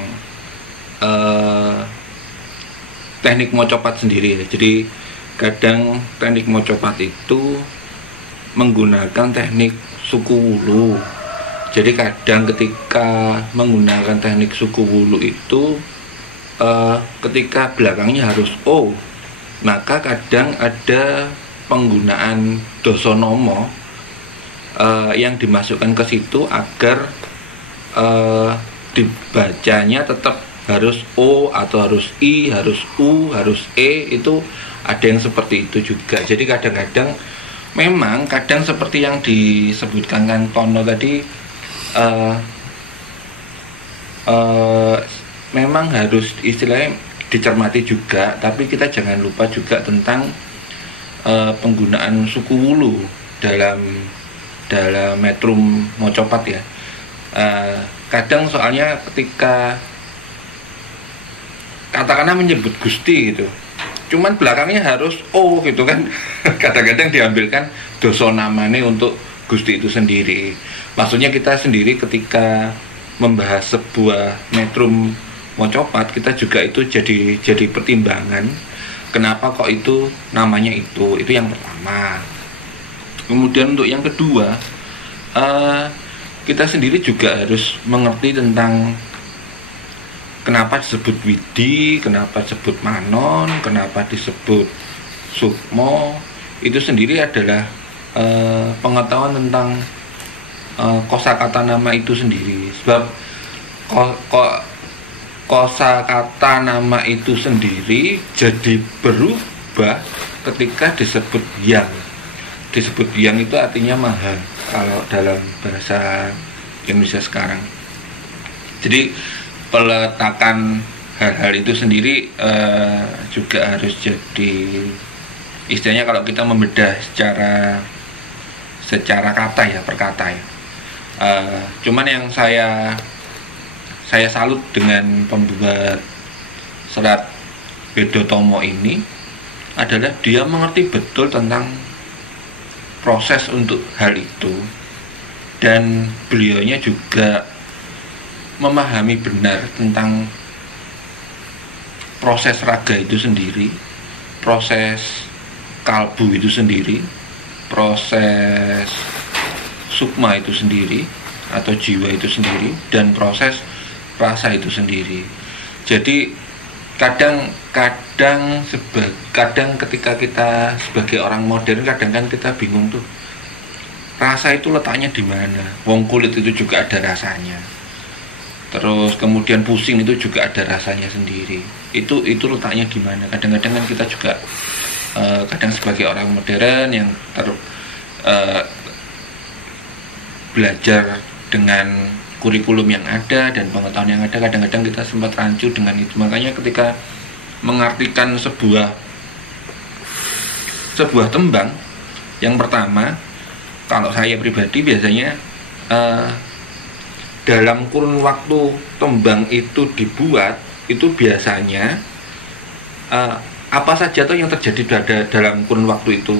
teknik mocopat sendiri ya. Jadi kadang teknik mocopat itu menggunakan teknik suku wulu. Jadi kadang ketika menggunakan teknik suku wulu itu ketika belakangnya harus O, maka kadang ada penggunaan dosonomo yang dimasukkan ke situ agar dibacanya tetap harus O atau harus I, harus U, harus E. Itu ada yang seperti itu juga. Jadi kadang-kadang memang kadang seperti yang disebutkan kan Tono tadi, memang harus istilahnya dicermati juga, tapi kita jangan lupa juga tentang penggunaan suku wulu dalam metrum mocopat ya. Kadang soalnya ketika katakanlah menyebut Gusti gitu, cuman belakangnya harus O gitu kan. Kadang-kadang diambilkan doso namane untuk Gusti itu sendiri. Maksudnya kita sendiri ketika membahas sebuah metrum mocopat, kita juga itu jadi pertimbangan kenapa kok itu namanya itu yang pertama. Kemudian untuk yang kedua, kita sendiri juga harus mengerti tentang kenapa disebut Widi, kenapa disebut Manon, kenapa disebut Sukmo. Itu sendiri adalah pengetahuan tentang kosakata nama itu sendiri. Sebab kosakata nama itu sendiri jadi berubah ketika disebut yang. Disebut yang itu artinya maha kalau dalam bahasa Indonesia sekarang. Jadi peletakan hal-hal itu sendiri juga harus jadi, istilahnya kalau kita membedah secara kata ya, per kata ya. Cuman yang saya salut dengan pembuat serat Bedotomo ini adalah dia mengerti betul tentang proses untuk hal itu, dan beliaunya juga memahami benar tentang proses raga itu sendiri, proses kalbu itu sendiri, proses sukma itu sendiri atau jiwa itu sendiri, dan proses rasa itu sendiri. Jadi kadang ketika kita sebagai orang modern, kadang kan kita bingung tuh, rasa itu letaknya di mana? Wong kulit itu juga ada rasanya. Terus kemudian pusing itu juga ada rasanya sendiri. Itu letaknya di mana? Kadang-kadang kan kita juga kadang sebagai orang modern yang belajar dengan kurikulum yang ada dan pengetahuan yang ada, kadang-kadang kita sempat rancu dengan itu. Makanya ketika mengartikan sebuah tembang, yang pertama, kalau saya pribadi biasanya dalam kurun waktu tembang itu dibuat, itu biasanya apa saja tuh yang terjadi dalam kurun waktu itu,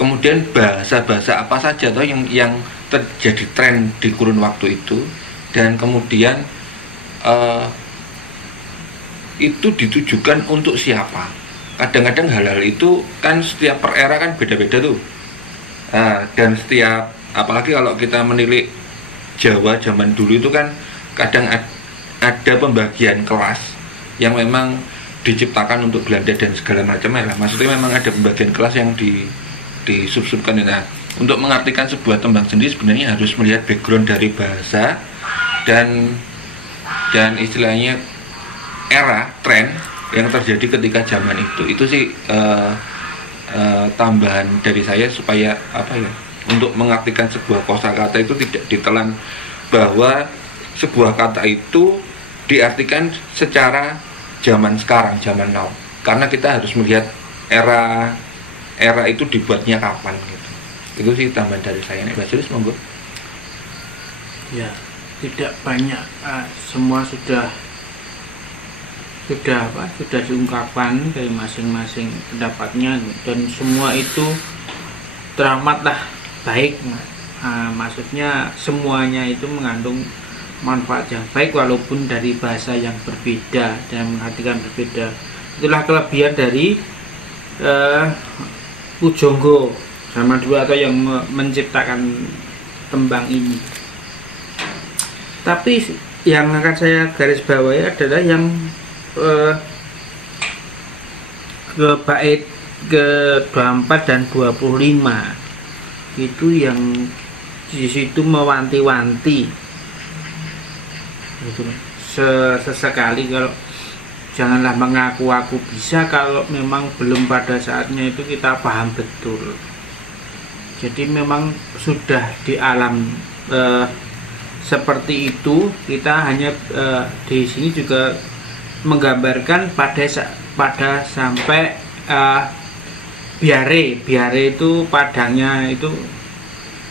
kemudian bahasa-bahasa apa saja tuh yang terjadi tren di kurun waktu itu, dan kemudian itu ditujukan untuk siapa. Kadang-kadang hal-hal itu kan setiap per era kan beda-beda tuh. Dan setiap, apalagi kalau kita menilik Jawa zaman dulu itu kan kadang ada pembagian kelas yang memang diciptakan untuk Belanda dan segala macam lah. Maksudnya memang ada pembagian kelas yang disubsubkan. Nah, untuk mengartikan sebuah tembang sendiri sebenarnya harus melihat background dari bahasa dan istilahnya era, tren yang terjadi ketika zaman itu sih tambahan dari saya supaya untuk mengartikan sebuah kosakata itu tidak ditelan bahwa sebuah kata itu diartikan secara zaman sekarang, zaman now, karena kita harus melihat era itu dibuatnya kapan gitu. Itu sih tambahan dari saya. Nek Basilis monggo. Ya, tidak banyak, semua sudah diungkapkan dari masing-masing pendapatnya, dan semua itu teramatlah baik. Maksudnya semuanya itu mengandung manfaat yang baik walaupun dari bahasa yang berbeda dan mengartikan berbeda. Itulah kelebihan dari Pujangga zaman dulu atau yang menciptakan tembang ini. Tapi yang akan saya garis bawahi adalah yang ke bait ke-24 dan 25 itu yang di situ mewanti-wanti gitu. Sesekali kalau janganlah mengaku aku bisa kalau memang belum pada saatnya itu kita paham betul. Jadi memang sudah di alam seperti itu, kita hanya di sini juga menggambarkan pada sampai biare itu padangnya itu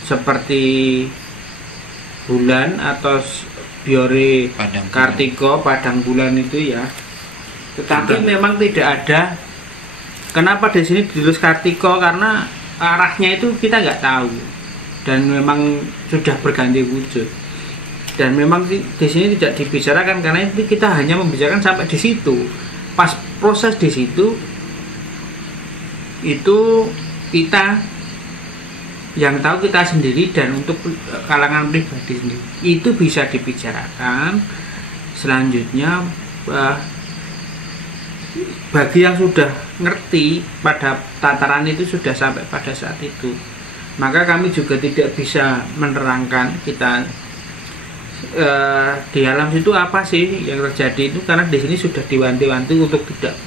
seperti bulan atau biore Kartiko, padang bulan itu ya. Tetapi memang tidak ada. Kenapa di sini ditulis Kartiko? Karena arahnya itu kita nggak tahu dan memang sudah berganti wujud. Dan memang di sini tidak dibicarakan karena itu kita hanya membicarakan sampai di situ. Pas proses di situ itu kita yang tahu kita sendiri, dan untuk kalangan pribadi sendiri itu bisa dibicarakan. Selanjutnya bagi yang sudah ngerti pada tataran itu sudah sampai pada saat itu, maka kami juga tidak bisa menerangkan kita di alam situ apa sih yang terjadi itu, karena di sini sudah diwanti-wanti untuk tidak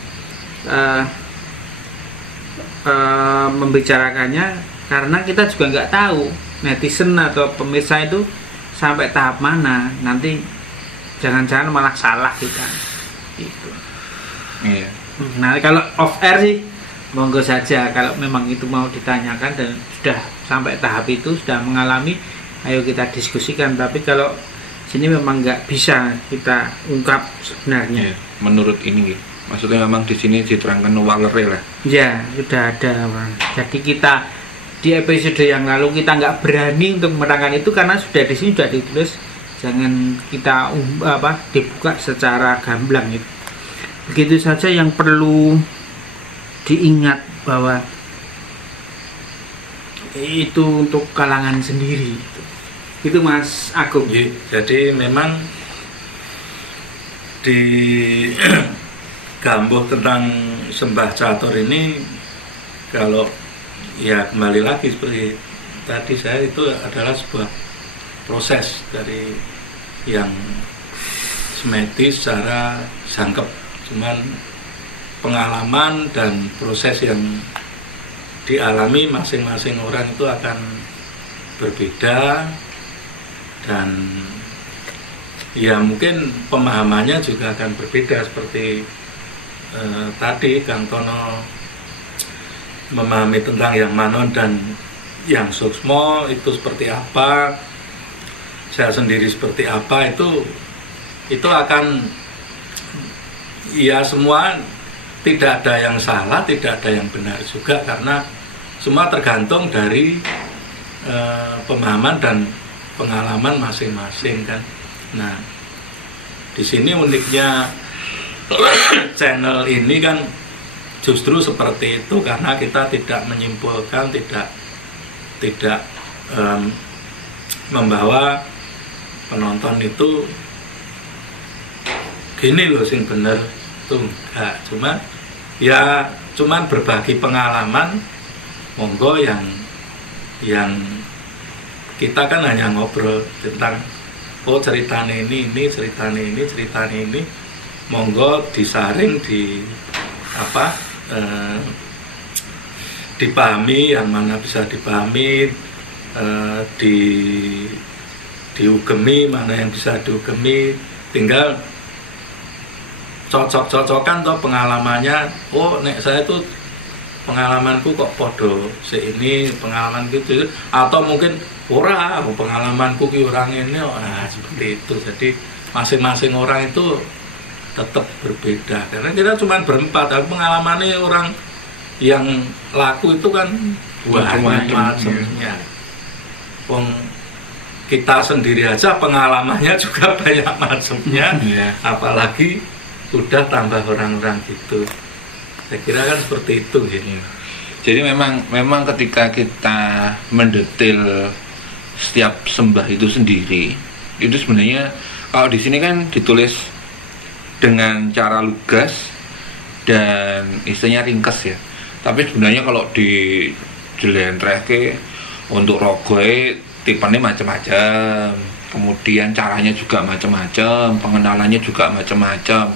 membicarakannya, karena kita juga nggak tahu netizen atau pemirsa itu sampai tahap mana, nanti jangan-jangan malah salah kita gitu. Iya. Nah kalau off air sih monggo saja, kalau memang itu mau ditanyakan dan sudah sampai tahap itu sudah mengalami, ayo kita diskusikan. Tapi kalau sini memang nggak bisa kita ungkap sebenarnya. Iya. Menurut ini gitu. Maksudnya memang di sini diterangkan walere lah. Ya, sudah ada. Jadi kita di episode yang lalu kita nggak berani untuk menerangkan itu karena sudah di sini sudah ditulis, jangan kita dibuka secara gamblang itu. Begitu saja yang perlu diingat bahwa itu untuk kalangan sendiri. Itu Mas Agung. Jadi memang di gambuh tentang sembah catur ini, kalau ya kembali lagi seperti tadi saya, itu adalah sebuah proses dari yang semeti secara jangkep, cuman pengalaman dan proses yang dialami masing-masing orang itu akan berbeda, dan ya mungkin pemahamannya juga akan berbeda. Seperti tadi Kang Tono memahami tentang yang manon dan yang suksmo itu seperti apa, saya sendiri seperti apa, itu akan ya semua tidak ada yang salah, tidak ada yang benar juga, karena semua tergantung dari pemahaman dan pengalaman masing-masing kan. Nah, di sini uniknya channel ini kan justru seperti itu, karena kita tidak menyimpulkan, tidak membawa penonton itu gini loh sing bener, tuh enggak, cuman berbagi pengalaman. Monggo yang kita kan hanya ngobrol tentang ceritane ini, ceritane ini, monggo disaring, dipahami, yang mana bisa dipahami, diugemi, mana yang bisa diugemi, tinggal cocok-cocokan toh pengalamannya. Oh, nek saya tuh pengalamanku kok podo ini pengalaman gitu, atau mungkin pengalamanku ki orang ini, nah seperti itu. Jadi masing-masing orang itu tetap berbeda, karena kita cuma berempat, tapi pengalamannya orang yang laku itu kan banyak macamnya. Wong kita sendiri aja pengalamannya juga banyak macamnya, apalagi udah tambah orang-orang gitu. Saya kira kan seperti itu gitu. Jadi memang ketika kita mendetil setiap sembah itu sendiri, itu sebenarnya kalau di sini kan ditulis dengan cara lugas dan istilahnya ringkes ya. Tapi sebenarnya kalau di jelentrehke untuk rogoe tipenya macam-macam. Kemudian caranya juga macam-macam, pengenalannya juga macam-macam.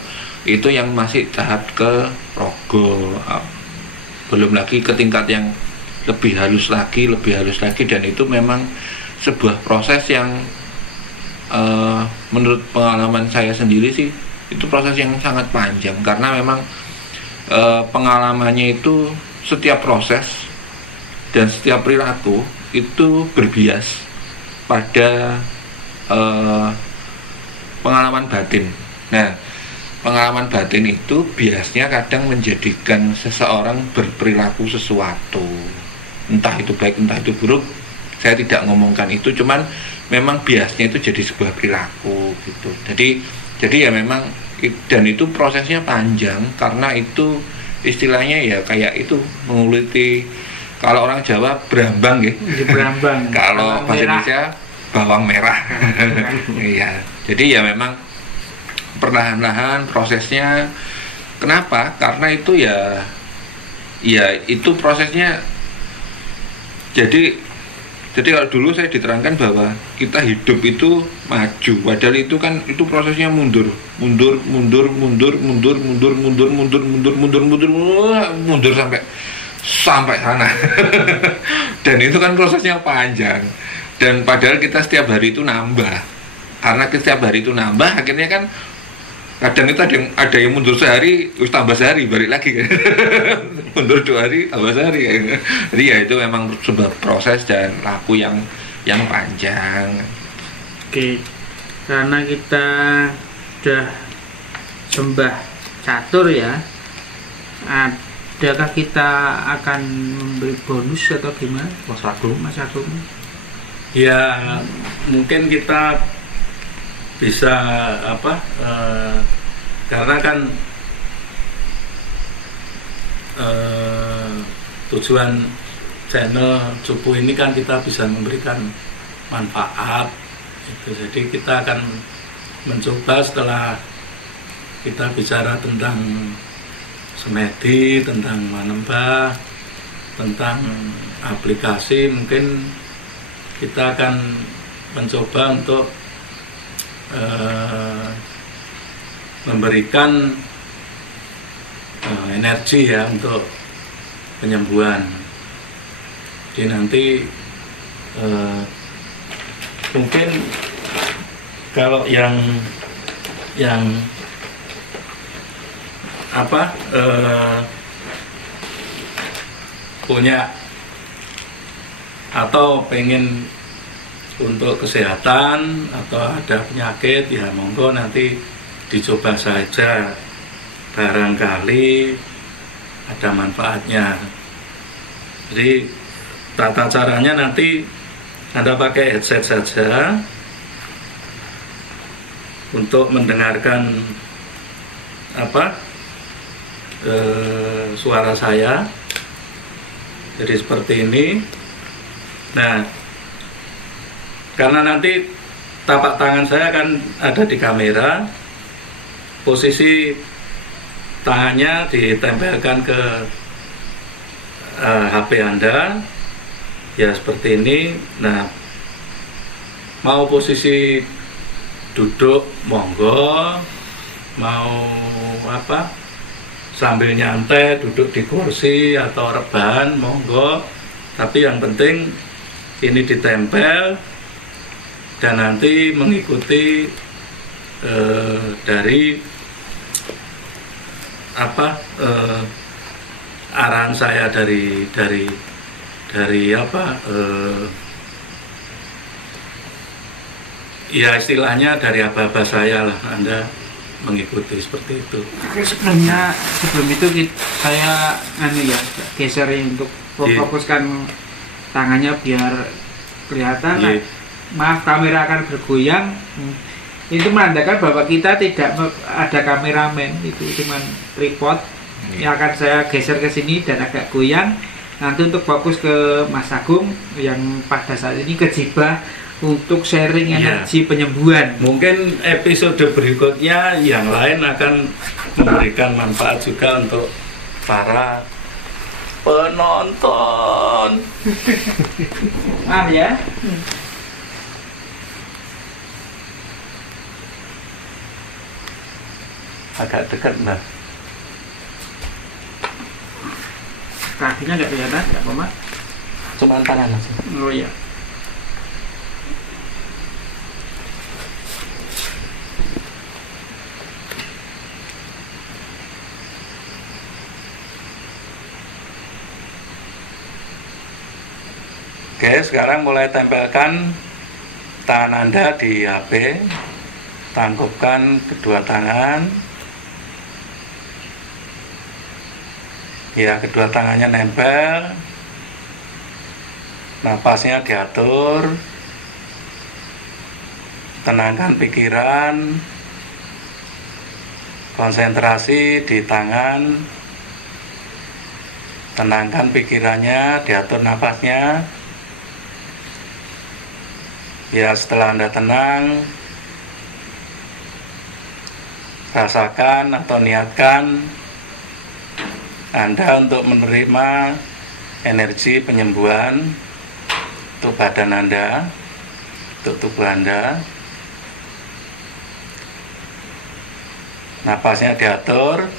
Itu yang masih tahap ke rogo. Belum lagi ke tingkat yang lebih halus lagi, dan itu memang sebuah proses yang menurut pengalaman saya sendiri sih itu proses yang sangat panjang, karena memang pengalamannya itu setiap proses dan setiap perilaku itu berbias pada pengalaman batin. Nah, pengalaman batin itu biasanya kadang menjadikan seseorang berperilaku sesuatu, entah itu baik entah itu buruk, saya tidak ngomongkan itu, cuman memang biasanya itu jadi sebuah perilaku gitu. Jadi ya memang, dan itu prosesnya panjang, karena itu istilahnya ya kayak itu menguliti, kalau orang Jawa berambang ya, berambang. kalau bahasa Indonesia bawang merah. Iya, jadi ya memang perlahan-lahan prosesnya. Kenapa? Karena itu ya itu prosesnya. Jadi kalau dulu saya diterangkan bahwa kita hidup itu maju, padahal itu kan itu prosesnya mundur sampai sana. Dan itu kan prosesnya panjang. Dan padahal kita setiap hari itu nambah. Karena setiap hari itu nambah, akhirnya kan kadang itu ada yang mundur sehari, terus tambah sehari, balik lagi kan. Mundur 2 hari, tambah sehari kan. Jadi ya itu memang sebuah proses dan laku yang panjang. Oke, karena kita sudah sembah catur ya, adakah kita akan memberi bonus atau gimana? Mas Agung. Ya mungkin kita bisa karena kan tujuan channel Cupu ini kan kita bisa memberikan manfaat itu. Jadi kita akan mencoba setelah kita bicara tentang semedi, tentang manembah, tentang aplikasi, mungkin kita akan mencoba untuk memberikan energi ya untuk penyembuhan. Jadi nanti mungkin kalau yang punya atau pengen untuk kesehatan atau ada penyakit, ya monggo nanti dicoba saja, barangkali ada manfaatnya. Jadi tata caranya nanti Anda pakai headset saja untuk mendengarkan suara saya. Jadi seperti ini. Nah, karena nanti tapak tangan saya kan ada di kamera, posisi tangannya ditempelkan ke HP Anda ya seperti ini. Nah, mau posisi duduk monggo, mau sambil nyantai duduk di kursi atau rebahan monggo, tapi yang penting ini ditempel dan nanti mengikuti dari arahan saya dari ya istilahnya dari aba-aba saya lah, Anda mengikuti seperti itu. Oke, sebelum itu saya geser untuk fokuskan tangannya biar kelihatan. Yeah. Maaf, kamera akan bergoyang. Itu menandakan bahwa kita tidak ada kameramen, itu cuma tripod. Yang akan saya geser ke sini dan agak goyang. Nanti untuk fokus ke Mas Agung yang pada saat ini kejibah untuk sharing Iya. energi penyembuhan. Mungkin episode berikutnya yang lain akan memberikan manfaat juga untuk para penonton. Ya. Agak dekat Mbak. Kakinya nggak kelihatan, nggak apa-apa. Cuman tangan aja. Oh iya. Oke, sekarang mulai tempelkan tangan Anda di HP. Tangkupkan kedua tangan. Ya, kedua tangannya nempel. Napasnya diatur. Tenangkan pikiran. Konsentrasi di tangan. Tenangkan pikirannya, diatur napasnya. Ya, setelah Anda tenang, rasakan atau niatkan Anda untuk menerima energi penyembuhan untuk badan Anda, untuk tubuh Anda. Napasnya diatur.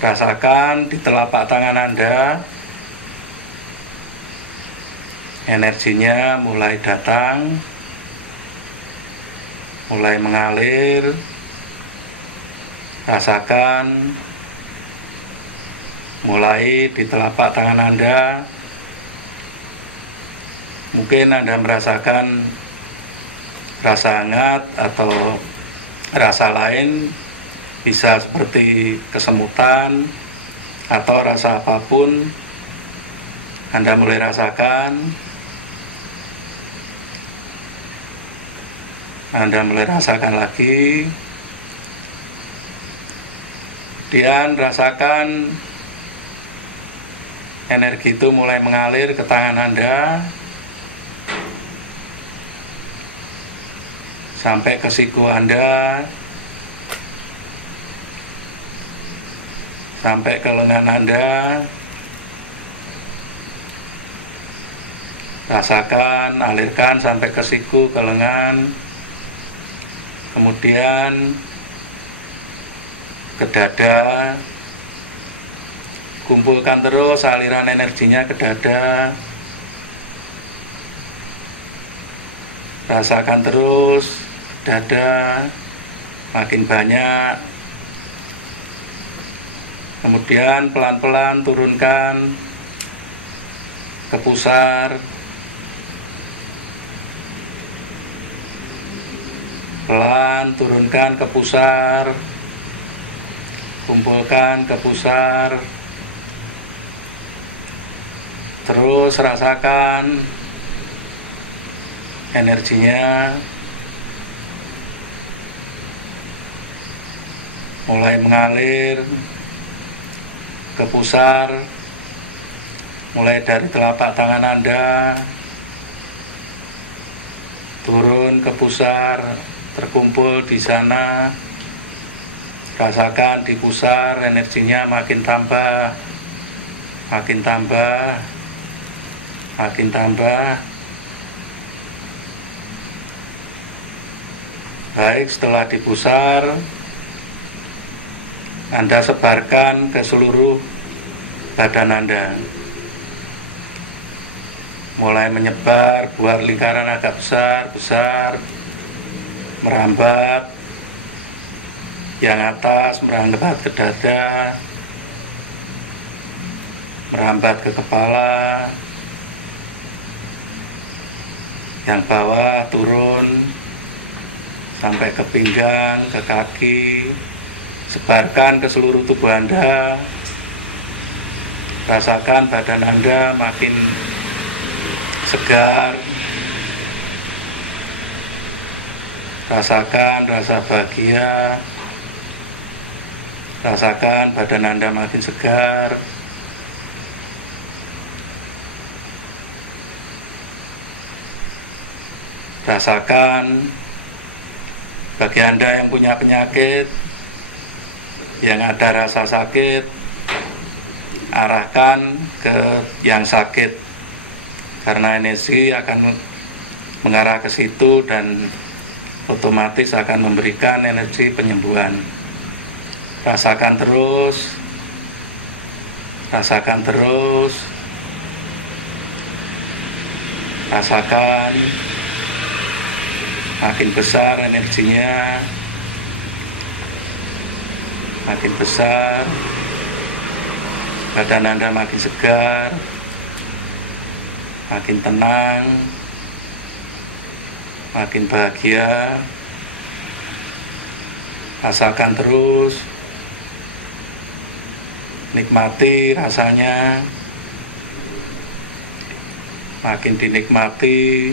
Rasakan di telapak tangan Anda energinya mulai datang, mulai mengalir. Rasakan mulai di telapak tangan Anda. Mungkin Anda merasakan rasa hangat atau rasa lain, bisa seperti kesemutan atau rasa apapun. Anda mulai rasakan. Anda mulai rasakan lagi. Kemudian rasakan energi itu mulai mengalir ke tangan Anda sampai ke siku Anda, sampai ke lengan Anda. Rasakan, alirkan sampai ke siku, ke lengan. Kemudian ke dada. Kumpulkan terus aliran energinya ke dada. Rasakan terus dada makin banyak. Kemudian pelan-pelan turunkan ke pusar. Pelan turunkan ke pusar. Kumpulkan ke pusar. Terus rasakan energinya mulai mengalir ke pusar, mulai dari telapak tangan Anda turun ke pusar, terkumpul di sana. Rasakan di pusar energinya makin tambah, makin tambah, makin tambah. Baik, setelah di pusar, Anda sebarkan ke seluruh badan Anda. Mulai menyebar, buat lingkaran agak besar, merambat. Yang atas merambat ke dada, merambat ke kepala. Yang bawah turun sampai ke pinggang, ke kaki. Sebarkan ke seluruh tubuh Anda. Rasakan badan Anda makin segar. Rasakan rasa bahagia. Rasakan badan Anda makin segar. rasakan. Bagi Anda yang punya penyakit, yang ada rasa sakit, arahkan ke yang sakit, karena energi akan mengarah ke situ dan otomatis akan memberikan energi penyembuhan. Rasakan terus, rasakan terus, rasakan. Makin besar energinya, makin besar, badan Anda makin segar, makin tenang, makin bahagia. Rasakan terus, nikmati rasanya, makin dinikmati,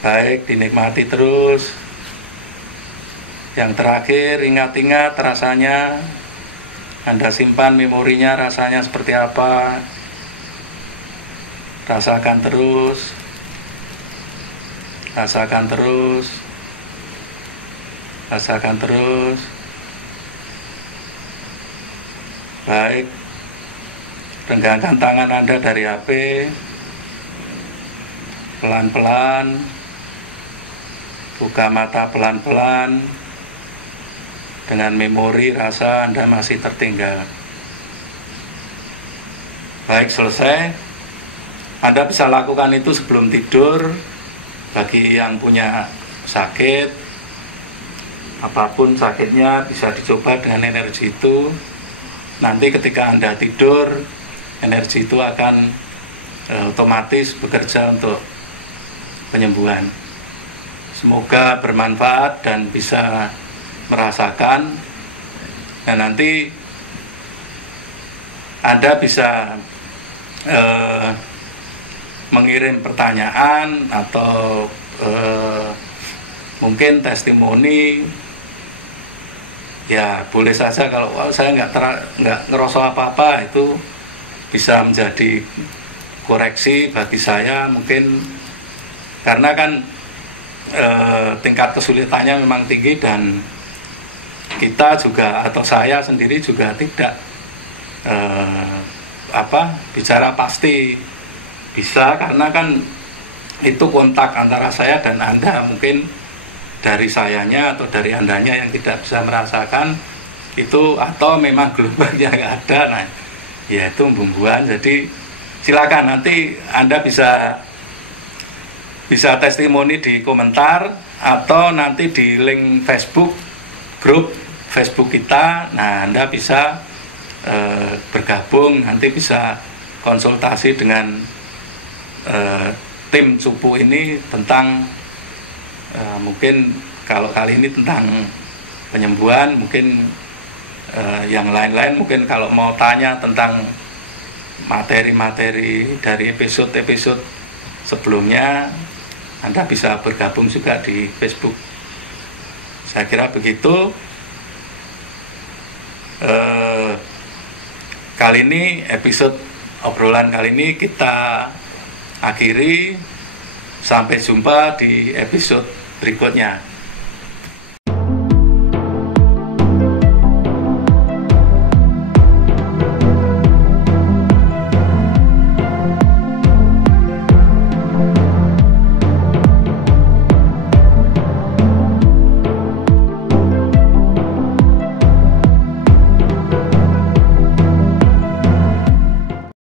baik, dinikmati terus. Yang terakhir, ingat-ingat rasanya, Anda simpan memorinya, rasanya seperti apa. Rasakan terus, rasakan terus, rasakan terus. Baik, renggangkan tangan Anda dari HP, pelan-pelan, buka mata pelan-pelan, dengan memori rasa Anda masih tertinggal. Baik, selesai. Anda bisa lakukan itu sebelum tidur. Bagi yang punya sakit, apapun sakitnya, bisa dicoba dengan energi itu. Nanti ketika Anda tidur, energi itu akan otomatis bekerja untuk penyembuhan. Semoga bermanfaat dan bisa merasakan. Dan nanti Anda bisa mengirim pertanyaan atau mungkin testimoni. Ya boleh saja, kalau saya nggak ngerasa apa-apa, itu bisa menjadi koreksi bagi saya mungkin, karena kan tingkat kesulitannya memang tinggi, dan kita juga atau saya sendiri juga tidak bicara pasti bisa, karena kan itu kontak antara saya dan Anda, mungkin dari sayanya atau dari Andanya yang tidak bisa merasakan itu, atau memang gelombangnya nggak ada. Nah, ya itu pembuahan. Jadi silakan nanti Anda bisa testimoni di komentar atau nanti di link Facebook, grup Facebook kita. Nah, Anda bisa bergabung, nanti bisa konsultasi dengan tim Cupu ini tentang mungkin kalau kali ini tentang penyembuhan, mungkin yang lain-lain mungkin kalau mau tanya tentang materi-materi dari episode-episode sebelumnya, Anda bisa bergabung juga di Facebook. Saya kira begitu. Kali ini episode obrolan kali ini kita akhiri. Sampai jumpa di episode berikutnya.